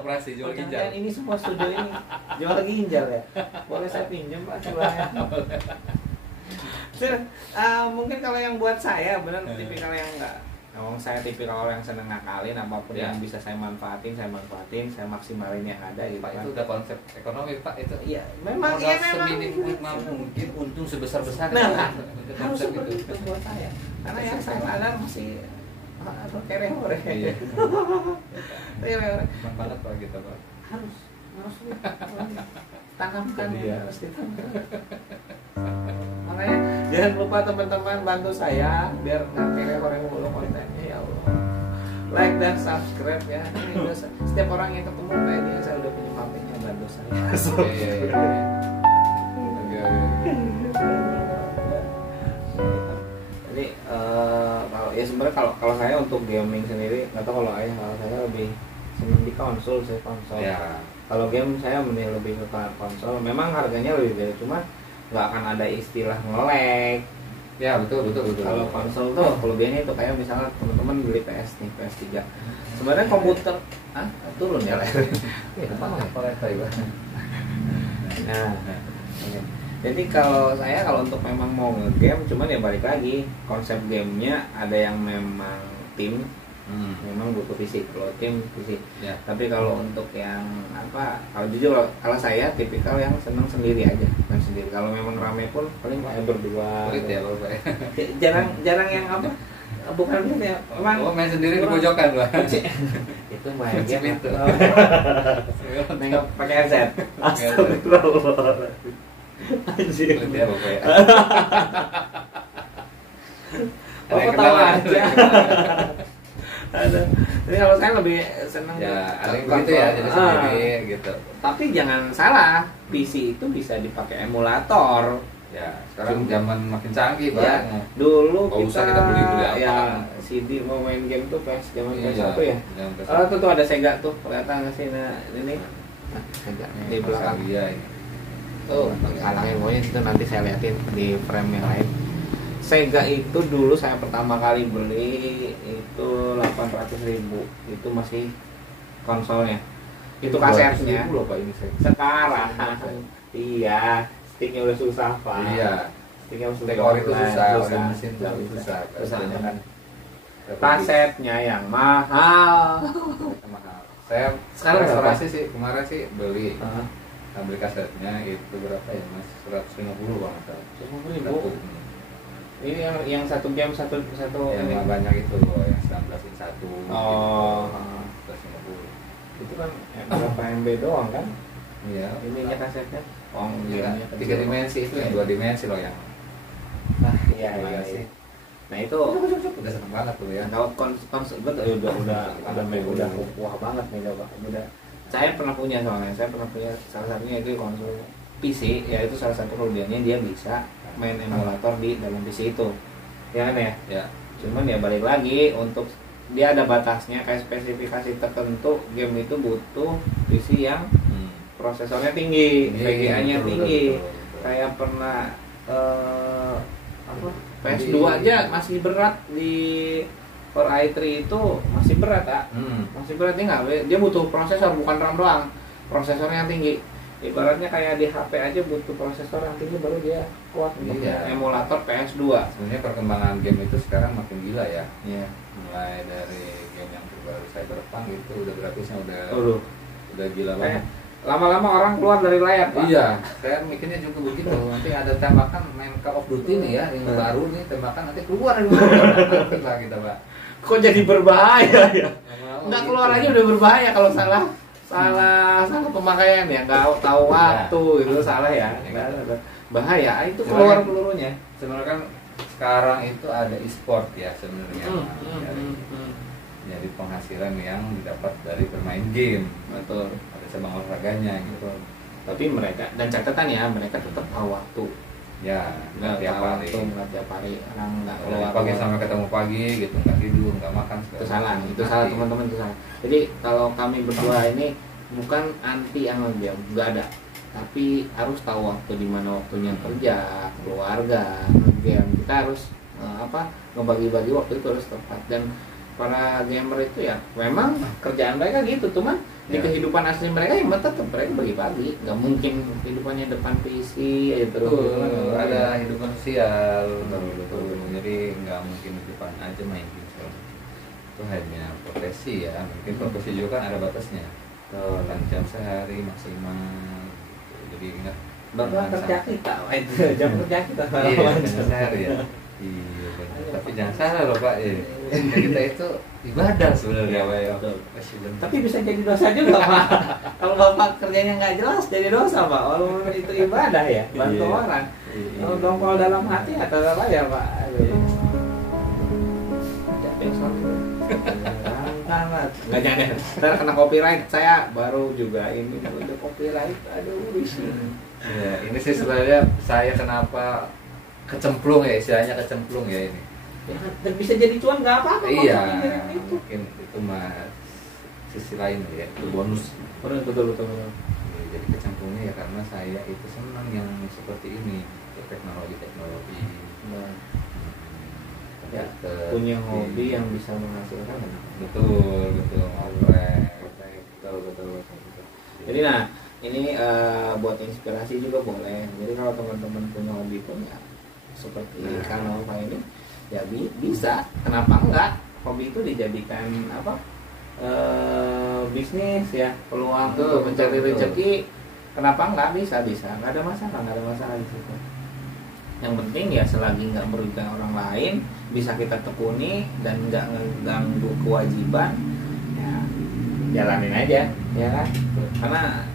operasi jual ginjal. Jangan, ini semua studio ini jual ginjal ya. Boleh saya pinjam Pak sebelahnya. Mungkin kalau yang buat saya benar tipikal yang enggak. Saya tipikal orang yang seneng ngakalin, apapun Ya. yang bisa saya manfaatin, saya maksimalin yang ada gitu Pak kan. itu udah konsep ekonomi Pak itu. Iya, memang Modal memang seminim mungkin untung sebesar-besar. Nah, Itu harus konsep seperti itu buat saya. Karena yang saya ladang masih kere-hore. Iya. Kere-hore. Gampang banget Pak gitu Pak. harus tanamkan ya, harus ditanam. Makanya jangan lupa teman-teman bantu saya biar nggak kayak orang mulu kontennya, ya Allah. Like dan subscribe ya. Ini udah setiap orang yang ketemu kayak dia saya udah punya kontennya, bantu saya. Iya. Jadi kalau ya sebenarnya kalau saya untuk gaming sendiri nggak tahu, kalau saya lebih senang di konsol, saya konsol. Ya. Kalau game saya mending lebih ke konsol. Memang harganya lebih beda, cuma nggak akan ada istilah nge-lag. Ya betul. Kalau konsol tuh kelebihannya itu kayak misalnya teman-teman beli PS nih, PS3. Sebenarnya komputer turun ya layarnya. Nah, jadi kalau untuk memang mau nge-game, cuman ya balik lagi konsep gamenya ada yang memang tim, memang butuh fisik, kalau tim fisik. Ya. Tapi kalau untuk yang kalau jujur kalau saya tipikal yang seneng sendiri aja, main sendiri. Kalau memang rame pun paling kayak berdua. Pelit ya Bapak. Jarang yang bukan pelit ya. Memang main sendiri di pojokan Pak. itu main game itu. nengok pakai headset. Astagfirullah. Anjir. Pelit ya Bapak ya. Bapak tahu aja. Ada. Jadi kalau saya lebih senang Ya, ada yang begitu ya, jadi sendiri gitu. Tapi jangan salah, PC itu bisa dipakai emulator. Ya, sekarang zaman makin canggih Ya, Pak. dulu Nggak usah kita beli-beli apa. ya CD mau main game tuh PS zaman Iya, PS1 ya. zaman PS1. Oh, tuh ada Sega tuh, kelihatan nggak sih? Nah, ini Sega di belakang. Iya, ini. Tuh, halangin pokoknya itu nanti saya liatin di frame yang lain. Sega itu dulu saya pertama kali beli itu 800.000. Itu masih konsolnya. Itu kasetnya. 200.000 loh Pak ini saya. Sekarang iya, sticknya udah susah Pak. Iya. Sticknya udah Tekor itu susah, susah. mesin susah. Susahnya kan. Kasetnya yang mahal. Mahal. Saya Sekarang berapa? restorasi sih, kemarin sih beli. Heeh. Nah, beli kasetnya itu berapa ya Mas? 150 Bang. 150.000. Ini yang satu game satu Yang ini. banyak itu loh, yang 19 in 1. Oh. 150. Itu kan berapa MB doang kan? Iya. Ininya kasetnya. Oh, Iya, gamenya 3 dimensi itu yang 2 dimensi loh yang. Iya. Nah itu Udah seneng banget tuh ya. kalau konsol gue udah wah banget nih udah. Saya pernah punya soalnya, salah satunya itu konsol PC, ya itu salah satu kelebihannya dia bisa main emulator di dalam PC itu. Ya kan ya? Ya. Cuman ya balik lagi untuk dia ada batasnya, kayak spesifikasi tertentu game itu butuh PC yang prosesornya tinggi, VGA-nya tinggi. Kayak pernah PS2 aja masih berat di Core i3 itu masih berat masih berat nggak? Dia butuh prosesor bukan RAM doang, prosesor yang tinggi. Ibaratnya kayak di HP aja butuh prosesor yang tinggi baru dia kuat untuk emulator PS2. Sebenarnya perkembangan game itu sekarang makin gila ya. Mulai dari game yang terbaru Cyberpunk itu udah grafisnya udah gila banget. Lama-lama orang keluar dari layar, Pak. Iya, saya mikirnya juga begitu. Nanti ada tembakan main Call of Duty nih ya, yang baru nih tembakan nanti keluar dari lah kita, Pak. Kok jadi berbahaya ya? Nggak gitu. keluar aja udah berbahaya kalau salah pemakaian ya, nggak tahu waktu itu salah ya. Bahaya itu keluar pelurunya. Sebenarnya kan sekarang itu ada e-sport ya sebenarnya. Jadi penghasilan yang didapat dari bermain game. Betul. Ada cabang olahraganya gitu. Tapi mereka, dan catatan ya, mereka tetap tahu waktu. Ya, nggak tiap hari. Nggak tiap hari, orang nggak keluar. Pagi sampai ketemu pagi gitu, nggak tidur, nggak makan. Itu salah teman-teman, itu salah. Jadi kalau kami berdua ini bukan anti game, nggak ada. Tapi harus tahu waktu, di mana waktunya kerja, keluarga, game. Kita harus ngebagi-bagi waktu itu harus tepat. Dan para gamer itu ya memang kerjaan mereka gitu, cuman di kehidupan asli mereka ya tetap mereka bagi-bagi, nggak mungkin kehidupannya depan PC aja terus. Ada hidupan sosial, jadi nggak mungkin di depan aja main gitu. Itu hanya profesi ya, mungkin profesi juga kan ada batasnya. 8 jam sehari maksimal. Jadi ingat Bapak kerja kita, jam kerja kita. Iya, sehari ya. Iya, tapi jangan salah loh Pak. Kita itu ibadah sebenarnya, Pak. Tapi bisa jadi dosa juga, Pak. Kalau Bapak kerjanya nggak jelas, jadi dosa, Pak. Walaupun itu ibadah ya, bantu orang. Kalau dongkol dalam hati atau apa ya, Pak. Ada besok. Nggak jangan. Ntar kena copyright. Saya baru juga ini udah copyright. Aduh, Ya, ini sih sebenarnya saya kenapa kecemplung ya, istilahnya kecemplung ya ini. Ya, dan bisa jadi cuan nggak apa-apa. Iya, mungkin itu mah sisi lain ya, itu bonus. Betul. Jadi kecemplungnya ya karena saya itu senang yang seperti ini, teknologi. Ya, punya hobi yang bisa menghasilkan. Betul. Jadi ini buat inspirasi juga boleh. Jadi kalau teman-teman punya hobi pun ya seperti Kanova ini ya bisa, kenapa enggak hobi itu dijadikan bisnis ya, peluang untuk mencari rezeki, kenapa enggak, bisa nggak ada masalah di situ. Yang penting ya selagi nggak merugikan orang lain, bisa kita tekuni dan nggak mengganggu kewajiban, ya jalanin aja ya kan. Karena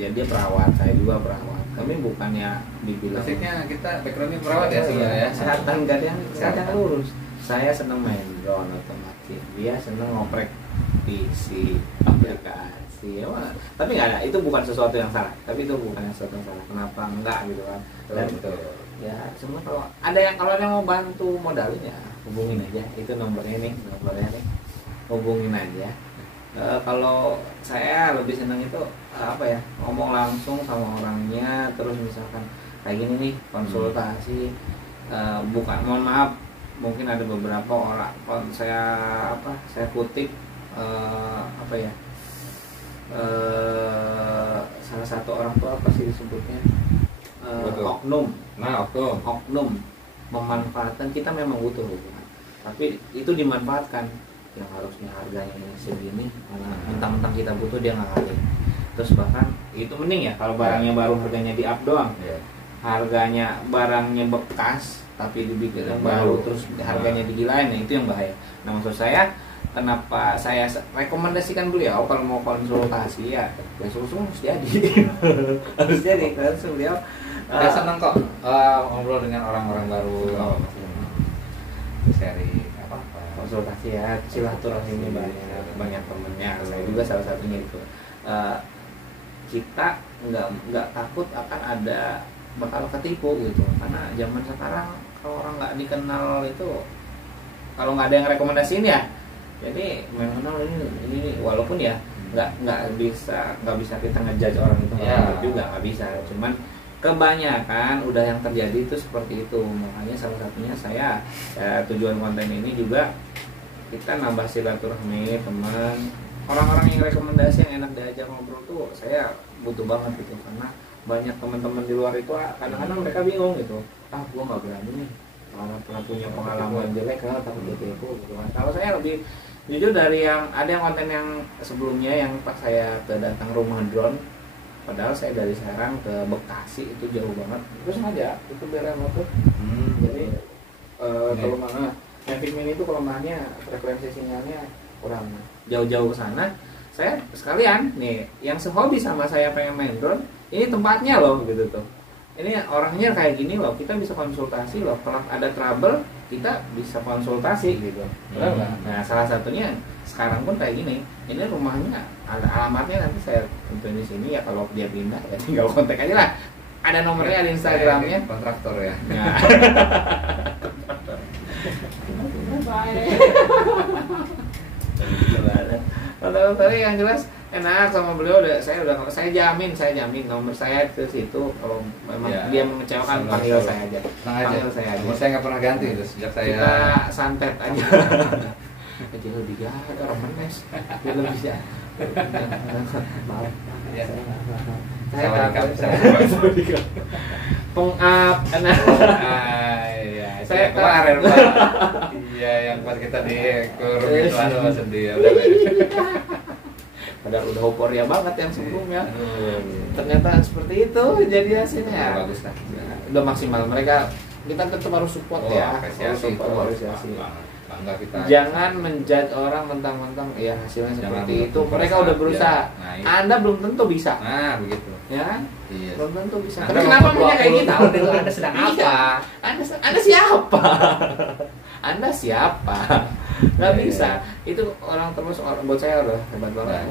ya dia perawat, saya juga perawat. Kami bukannya dibilang basicnya kita backgroundnya perawat ya sebenarnya. Kesehatan gak ada yang lurus. Saya seneng main drone otomatis, dia seneng ngoprek PC, aplikasi. Tapi nggak ada, itu bukan sesuatu yang salah. Kenapa enggak gitu kan? Dan ya semua kalau ada yang mau bantu modalin ya hubungin aja. Itu nomornya nih. Hubungin aja. Kalau saya lebih senang itu ngomong langsung sama orangnya, terus misalkan kayak gini nih konsultasi, mohon maaf mungkin ada beberapa orang saya kutip salah satu orang tua apa sih disebutnya, oknum memanfaatkan. Kita memang butuh hubungan, tapi itu dimanfaatkan. Yang harusnya harganya segini, karena mentang-mentang kita butuh dia ngakalin. Terus bahkan itu mending ya kalau barangnya baru harganya di up doang. Harganya barangnya bekas tapi dibikin yang baru terus harganya digilain, ya itu yang bahaya. Nah maksud saya kenapa saya rekomendasikan beliau kalau mau konsultasi ya langsung harus jadi harus jadi langsung beliau. Saya senang kok ngobrol dengan orang-orang baru, sharing konsultasi ya, silaturahmi ini banyak temennya, saya juga salah satunya itu. Kita nggak takut akan bakal ketipu gitu, karena zaman sekarang kalau orang nggak dikenal itu kalau nggak ada yang rekomendasiin ya. Jadi memang ini walaupun ya nggak bisa kita ngejudge orang itu nggak juga nggak bisa. Cuman kebanyakan udah yang terjadi itu seperti itu. Makanya salah satunya saya tujuan konten ini juga kita nambah silaturahmi teman. Orang-orang yang rekomendasi yang enak diajak ngobrol tuh saya butuh banget gitu, karena banyak teman-teman di luar itu kadang-kadang mereka bingung gitu, gua nggak berani nih karena pernah punya pengalaman jelek karena takut ditipu gitu kan. Kalau saya lebih jujur dari yang ada yang konten yang sebelumnya yang pas saya datang rumah drone, padahal saya dari Serang ke Bekasi itu jauh banget, terus aja itu bela motor. Jadi kelemahan Mavic Mini itu kelemahannya frekuensi sinyalnya kurang. Jauh-jauh ke sana saya sekalian nih yang sehobi sama saya pengen main drone, ini tempatnya loh gitu tuh. Ini orangnya kayak gini loh, kita bisa konsultasi loh. Kalau ada trouble kita bisa konsultasi gitu. Nah salah satunya sekarang pun kayak gini. Ini rumahnya ada alamatnya, nanti saya tentuin di sini ya, kalau dia pindah ya tinggal kontak aja lah. Ada nomornya, ada Instagramnya. Kontraktor ya. Nah. Kontraktor yang jelas enak sama beliau, saya jamin nomor saya ke situ. Kalau memang dia mengecewakan panggil saya aja. Panggil saya aja. Saya nggak pernah ganti itu sejak saya. Kita santet aja. Jadi lebih jahat orang menes. Dia lebih jahat. Maaf. Saya pengap enak. Saya kemarin Pak. Iya, yang pas kita di kurung itu ada sedih. Padahal udah euforia banget yang sebelumnya. Ternyata seperti itu jadi hasilnya. Bagus lah. Udah maksimal. Mereka kita tetap harus support ya. Apresiasi. Bangga kita. Jangan menjudge orang mentang-mentang ya hasilnya seperti itu. Mereka udah berusaha. Anda belum tentu bisa. Nah, begitu. Ya. Iya. Belum tentu bisa. Anda Kenapa punya kayak gitu? Tahun itu Anda sedang apa? Anda siapa? Anda siapa? Nggak bisa. Itu orang terus buat saya udah hebat banget.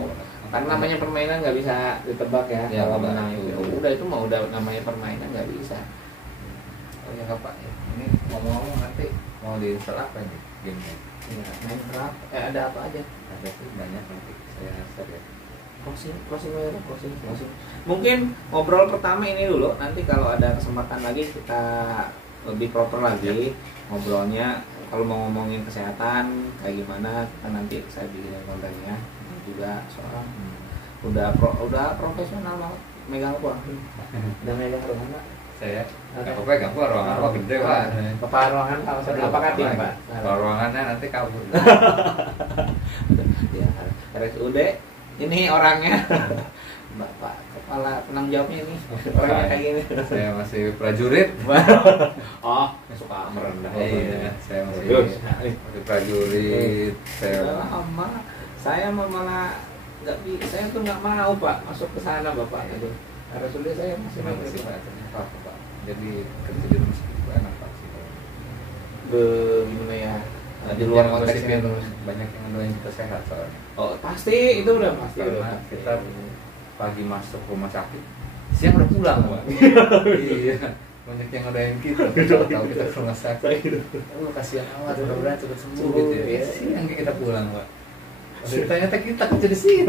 Karena namanya permainan nggak bisa ditebak ya. Kalau menang itu udah, itu mau udah namanya permainan nggak bisa. Oh ya Pak, ini ngomong-ngomong nanti mau di-install apa ini game-nya? Ya, Minecraft. Ada apa aja? Ada sih banyak, nanti saya share ya. Closing. Mungkin ngobrol pertama ini dulu. Nanti kalau ada kesempatan lagi kita lebih proper lagi ngobrolnya. Kalau mau ngomongin kesehatan kayak gimana, kita nanti saya bikin kontennya. Juga soal udah profesional banget megang apa? Udah megang ruangan Pak? Saya nggak pegang Pak, ruangan apa gede Pak. Bapak ruangan kalau saya apa katin Pak? Kalau ruangannya nanti kabur. Ya, RSUD ini orangnya. Bapak kepala penanggung jawabnya ini orangnya kayak gini. Saya masih prajurit. Oh, suka merendah. Iya, saya masih prajurit. Saya malah saya tuh nggak mau Pak masuk ke sana Bapak. Aduh, RSUD saya masih Pak. Apa Pak? Jadi kerja di rumah sakit enak Pak sih. Gimana ya? Di luar konteksnya banyak yang doain kita sehat soalnya. Oh pasti itu udah pasti. Karena kita pagi masuk rumah sakit, siang udah pulang Pak. Iya. Banyak yang doain kita. Tahu kita ke rumah sakit. Kasihan amat, mudah-mudahan cepat sembuh gitu ya. Siang kita pulang Pak. Ternyata kita kerja di sini.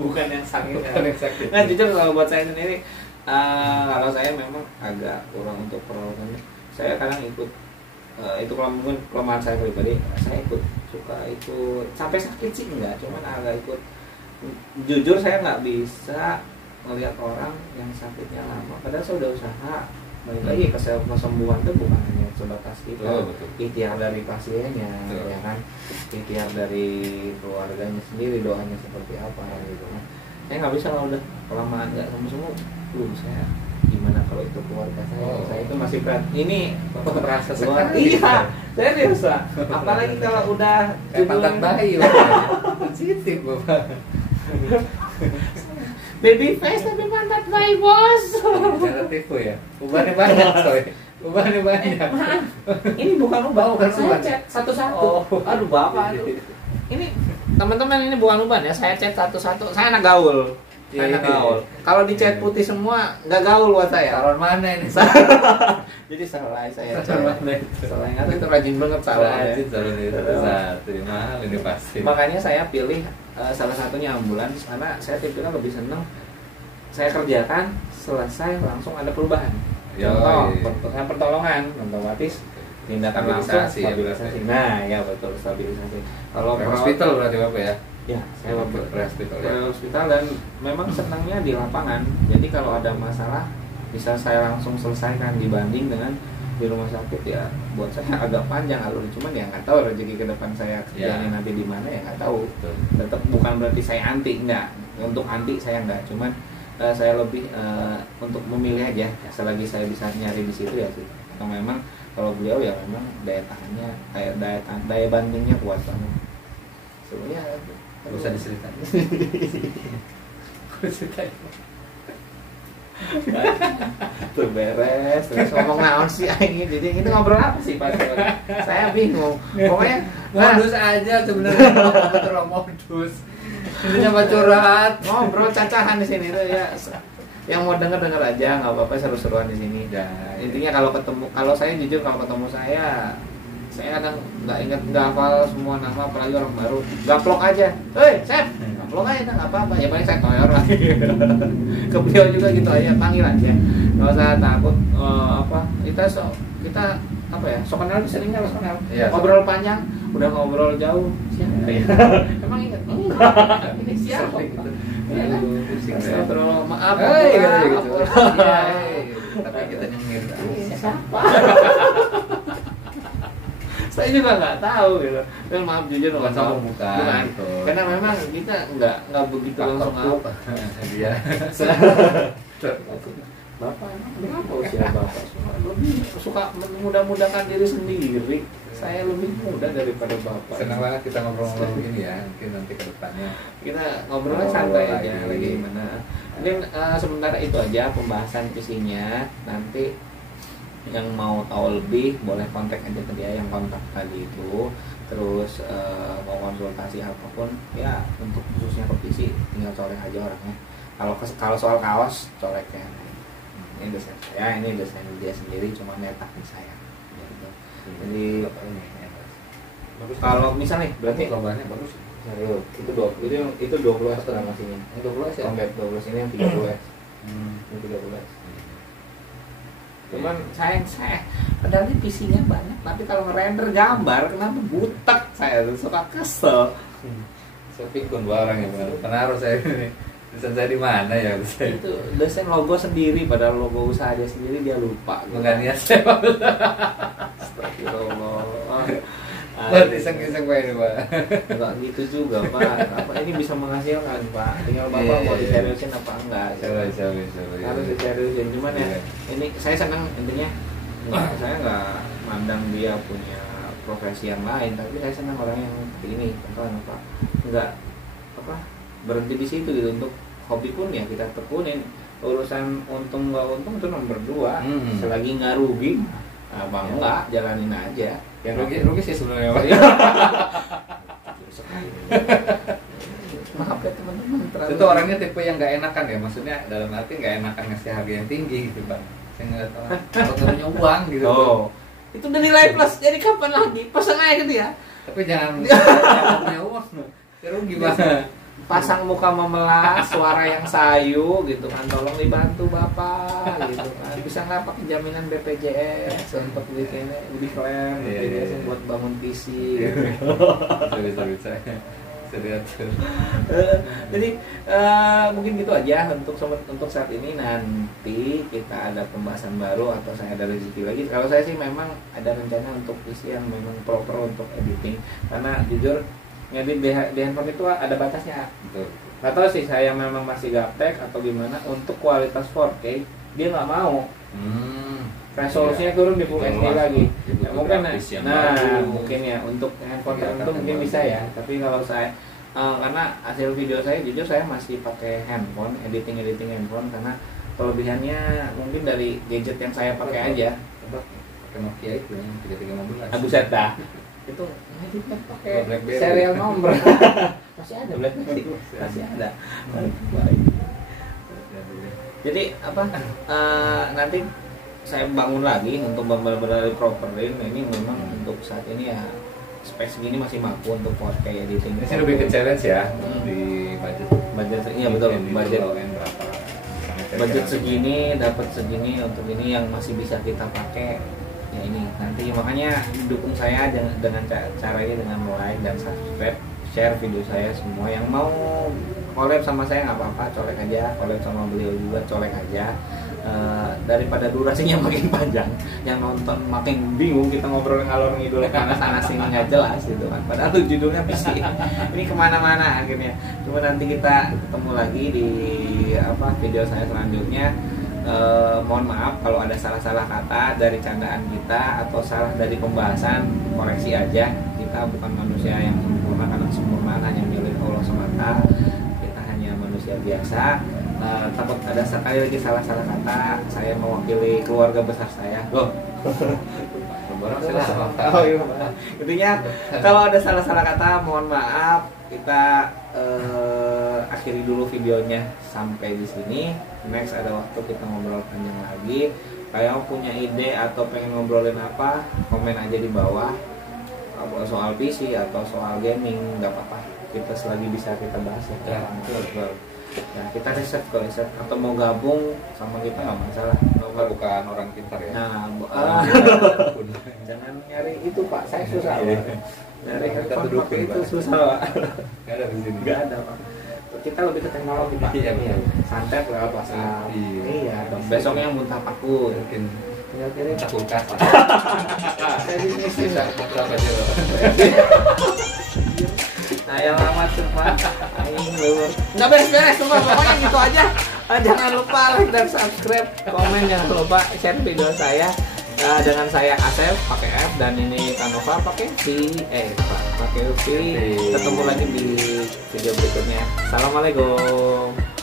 Bukan yang sakit. Sakit. Nah jujur kalau buat saya sendiri, kalau saya memang agak kurang untuk perawatannya. Saya kadang ikut itu kalau mungkin kelemahan saya pribadi, saya suka ikut sampai sakit sih enggak, cuman agak ikut. Jujur saya nggak bisa melihat orang yang sakitnya lama, padahal saya udah usaha. Balik lagi kesembuhan itu bukan hanya sebatas kita, ikhtiar dari pasiennya, ya kan, ikhtiar dari keluarganya sendiri, doanya seperti apa gitu kan. Saya nggak bisa kalau udah kelamaan nggak sembuh, saya gimana kalau itu keluarga saya itu masih berat. Ini merasa sekali. Iya, saya biasa. Apalagi kalau udah pantat bayi, sensitif Bapak. Baby face tapi pantat bayi bos. Cara tipu ya. Ubannya banyak coy. Ubannya banyak. Ini bukan uban, bukan saya uban. chat satu-satu. Oh. Aduh bapak, aduh. Ini teman-teman ini bukan uban ya. Saya chat satu-satu. Saya anak gaul. Iya, gaul. Kalau di cat putih semua nggak gaul buat saya. Salon mana ini? Jadi selai saya. Salon mana itu? Selai nggak itu rajin banget salon. Rajin salon itu satu di mahal ini pasti. Makanya saya pilih salah satunya ambulans karena saya tipenya lebih seneng saya kerjakan selesai langsung ada perubahan. Contoh, pertolongan, otomatis tindakan langsung stabilisasi. Nah, ya betul stabilisasi. Kalau hospital berarti Bapak ya? Ya, saya hospital ya. Hospital dan memang senangnya di lapangan. Jadi kalau ada masalah bisa saya langsung selesaikan dibanding dengan di rumah sakit ya. Buat saya agak panjang alur, cuman ya nggak tahu rezeki ke depan saya kerjanya nanti di mana ya nggak tahu. Tetap bukan berarti saya anti, enggak. Untuk anti saya enggak, cuman saya lebih untuk memilih aja selagi saya bisa nyari di situ ya sih. Karena memang kalau beliau ya memang daya tahannya daya bandingnya kuat banget. Sebenarnya bisa diceritain. Tuh beres terus ngomong naon sih aing jadi ini ngobrol apa sih Pak? Saya bingung. Pokoknya modus aja sebenarnya kalau modus. Ini cuma curhat, ngobrol cacahan di sini tuh ya. Yang mau denger aja, nggak apa-apa seru-seruan di sini. Ya, intinya kalau saya jujur kalau ketemu saya kadang nggak hafal semua nama apalagi orang baru. Gaplok aja, Chef, gaplok aja nggak apa-apa. Ya paling saya toyor lagi. Ke beliau juga gitu aja, panggil aja. Nggak usah takut kita apa ya? Sok kenal seringnya harus kenal. Ya, ngobrol panjang, udah ngobrol jauh. Siapa ya? Emang ingat? Ini siapa? Gitu. Maaf. Gitu. Tapi kita nyengir. Siapa? Saya juga nggak tahu gitu. Dan maaf jujur nggak tahu. Bukan. Gitu. Karena memang kita nggak begitu langsung apa. Iya. Bapak kenapa usia bapak lebih suka memudah-mudahkan diri sendiri. Saya lebih muda daripada bapak. Senang banget kita ngobrol-ngobrol begini ya. Mungkin nanti ke depannya kita ngobrolnya santai aja lagi gimana. Mungkin sementara itu aja pembahasan isinya. Nanti yang mau tahu lebih boleh kontak aja ke dia yang kontak tadi itu. Terus mau konsultasi apapun ya untuk khususnya kopisi tinggal colek aja orangnya. Kalau soal kaos colek ya. Ini desain saya, ini desain dia sendiri, cuma nyetak di saya. Gitu. Jadi kalau misalnya berarti lombanya bagus. Serius, itu 20 setengah masihnya. Ini 20 ya? Kompet 20 ini yang 30 S. Ini 30 S. Cuman saya padahal ini PC-nya banyak, tapi kalau ngerender gambar kenapa butek saya tuh suka kesel. Saya pikun orang yang penaruh saya ini. Desain saya di mana ya? Itu desain logo sendiri, padahal logo usaha dia sendiri dia lupa. Bukan niat saya. Astagfirullah. Buat iseng-iseng Pak ini Pak. Enggak gitu juga Pak. Apa ini bisa menghasilkan Pak? Tinggal Bapak mau diseriusin apa enggak? Harus diseriusin. Cuman ya ini saya senang intinya. Saya nggak mandang dia punya profesi yang lain, tapi saya senang orang yang seperti ini. Contohnya Pak, nggak berhenti di situ gitu. Untuk hobi pun ya kita tekunin. Urusan untung nggak untung itu nomor 2. Selagi nggak rugi, apa enggak jalanin aja. Yang rugi sih sebenarnya Pak. Maaf ya teman-teman. Itu orangnya tipe yang nggak enakan ya, maksudnya dalam arti nggak enakan ngasih harga yang tinggi gitu Pak. Saya nggak tahu. Kalau punya uang gitu. Oh, itu udah nilai plus. Jadi kapan lagi pesan aja gitu ya. Tapi jangan punya uang. Rugi Pak. Pasang muka memelas, suara yang sayu gitu kan, tolong dibantu Bapak gitu kan. Bisa nggak pakai jaminan BPJS untuk bikin klaim BPJS buat bangun PC gitu. Bisa. Jadi mungkin gitu aja untuk saat ini. Nanti kita ada pembahasan baru atau saya ada rezeki lagi. Kalau saya sih memang ada rencana untuk PC yang memang proper untuk editing, karena jujur ngedit di handphone itu ada batasnya. Betul. Nggak tahu sih saya memang masih gaptek atau gimana. Untuk kualitas 4K dia nggak mau. Resolusinya turun di Full HD lagi. Ya, mungkin mungkin ya untuk handphone tertentu mungkin bisa ya. Tapi kalau saya karena hasil video saya jujur saya masih pakai handphone, editing handphone, karena kelebihannya mungkin dari gadget yang saya pakai aja. Pakai Nokia itu yang 3315. Buset dah. Itu ngeditnya pakai serial nomor. Masih ada BlackBerry. Masih ada. Baik. Jadi apa? Nanti saya bangun lagi untuk benar-benar properin. Ini memang untuk saat ini ya spek segini masih mampu untuk 4K editing. Ini sih lebih ke challenge ya di budget. Iya betul. Budget Budget berapa? segini dapat segini, untuk ini yang masih bisa kita pakai ya ini nanti. Makanya dukung saya dengan caranya dengan like dan subscribe, share video saya. Semua yang mau collab sama saya nggak apa-apa, colek aja. Collab sama beliau juga colek aja. Daripada durasinya makin panjang, yang nonton makin bingung, kita ngobrol ngalor ngidul panas ini nggak jelas gitu kan. Padahal tuh judulnya PC. Ini kemana-mana akhirnya. Cuma nanti kita ketemu lagi di video saya selanjutnya. Mohon maaf kalau ada salah-salah kata dari candaan kita atau salah dari pembahasan, koreksi aja. Kita bukan manusia yang sempurna, karena sempurna hanya milik Allah semata. Kita hanya manusia biasa. Takut ada sekali lagi salah-salah kata, saya mewakili keluarga besar saya. Oh iya. Intinya kalau ada salah-salah kata mohon maaf. Kita akhiri dulu videonya sampai di sini. Next ada waktu kita ngobrol panjang lagi. Kayak punya ide atau pengen ngobrolin apa, komen aja di bawah. Soal PC atau soal gaming nggak apa-apa. Kita selagi bisa kita bahas ya. Betul. Nah, kita riset atau mau gabung sama kita nggak masalah. Bukan orang pintar ya. Nah, jangan nyari itu Pak, saya susah Pak. Nyari handphone pakai itu susah Pak. Nggak ada di sini. Nggak ada Pak. Kita lebih ke teknologi Pak. Iya. Santet lewat WhatsApp. Iya. Besoknya muntah paku. Mungkin Tinggal kirim. kulkas. Jadi ini sih Bisa masak aja loh. Nah, yang lama cuma nggak beres-beres semua, pokoknya gitu aja. Jangan lupa like dan subscribe, komen, jangan lupa share video saya. Dengan saya Asep pakai F dan ini Kanova pakai V. Pakai V. Ketemu lagi di video berikutnya. Assalamualaikum.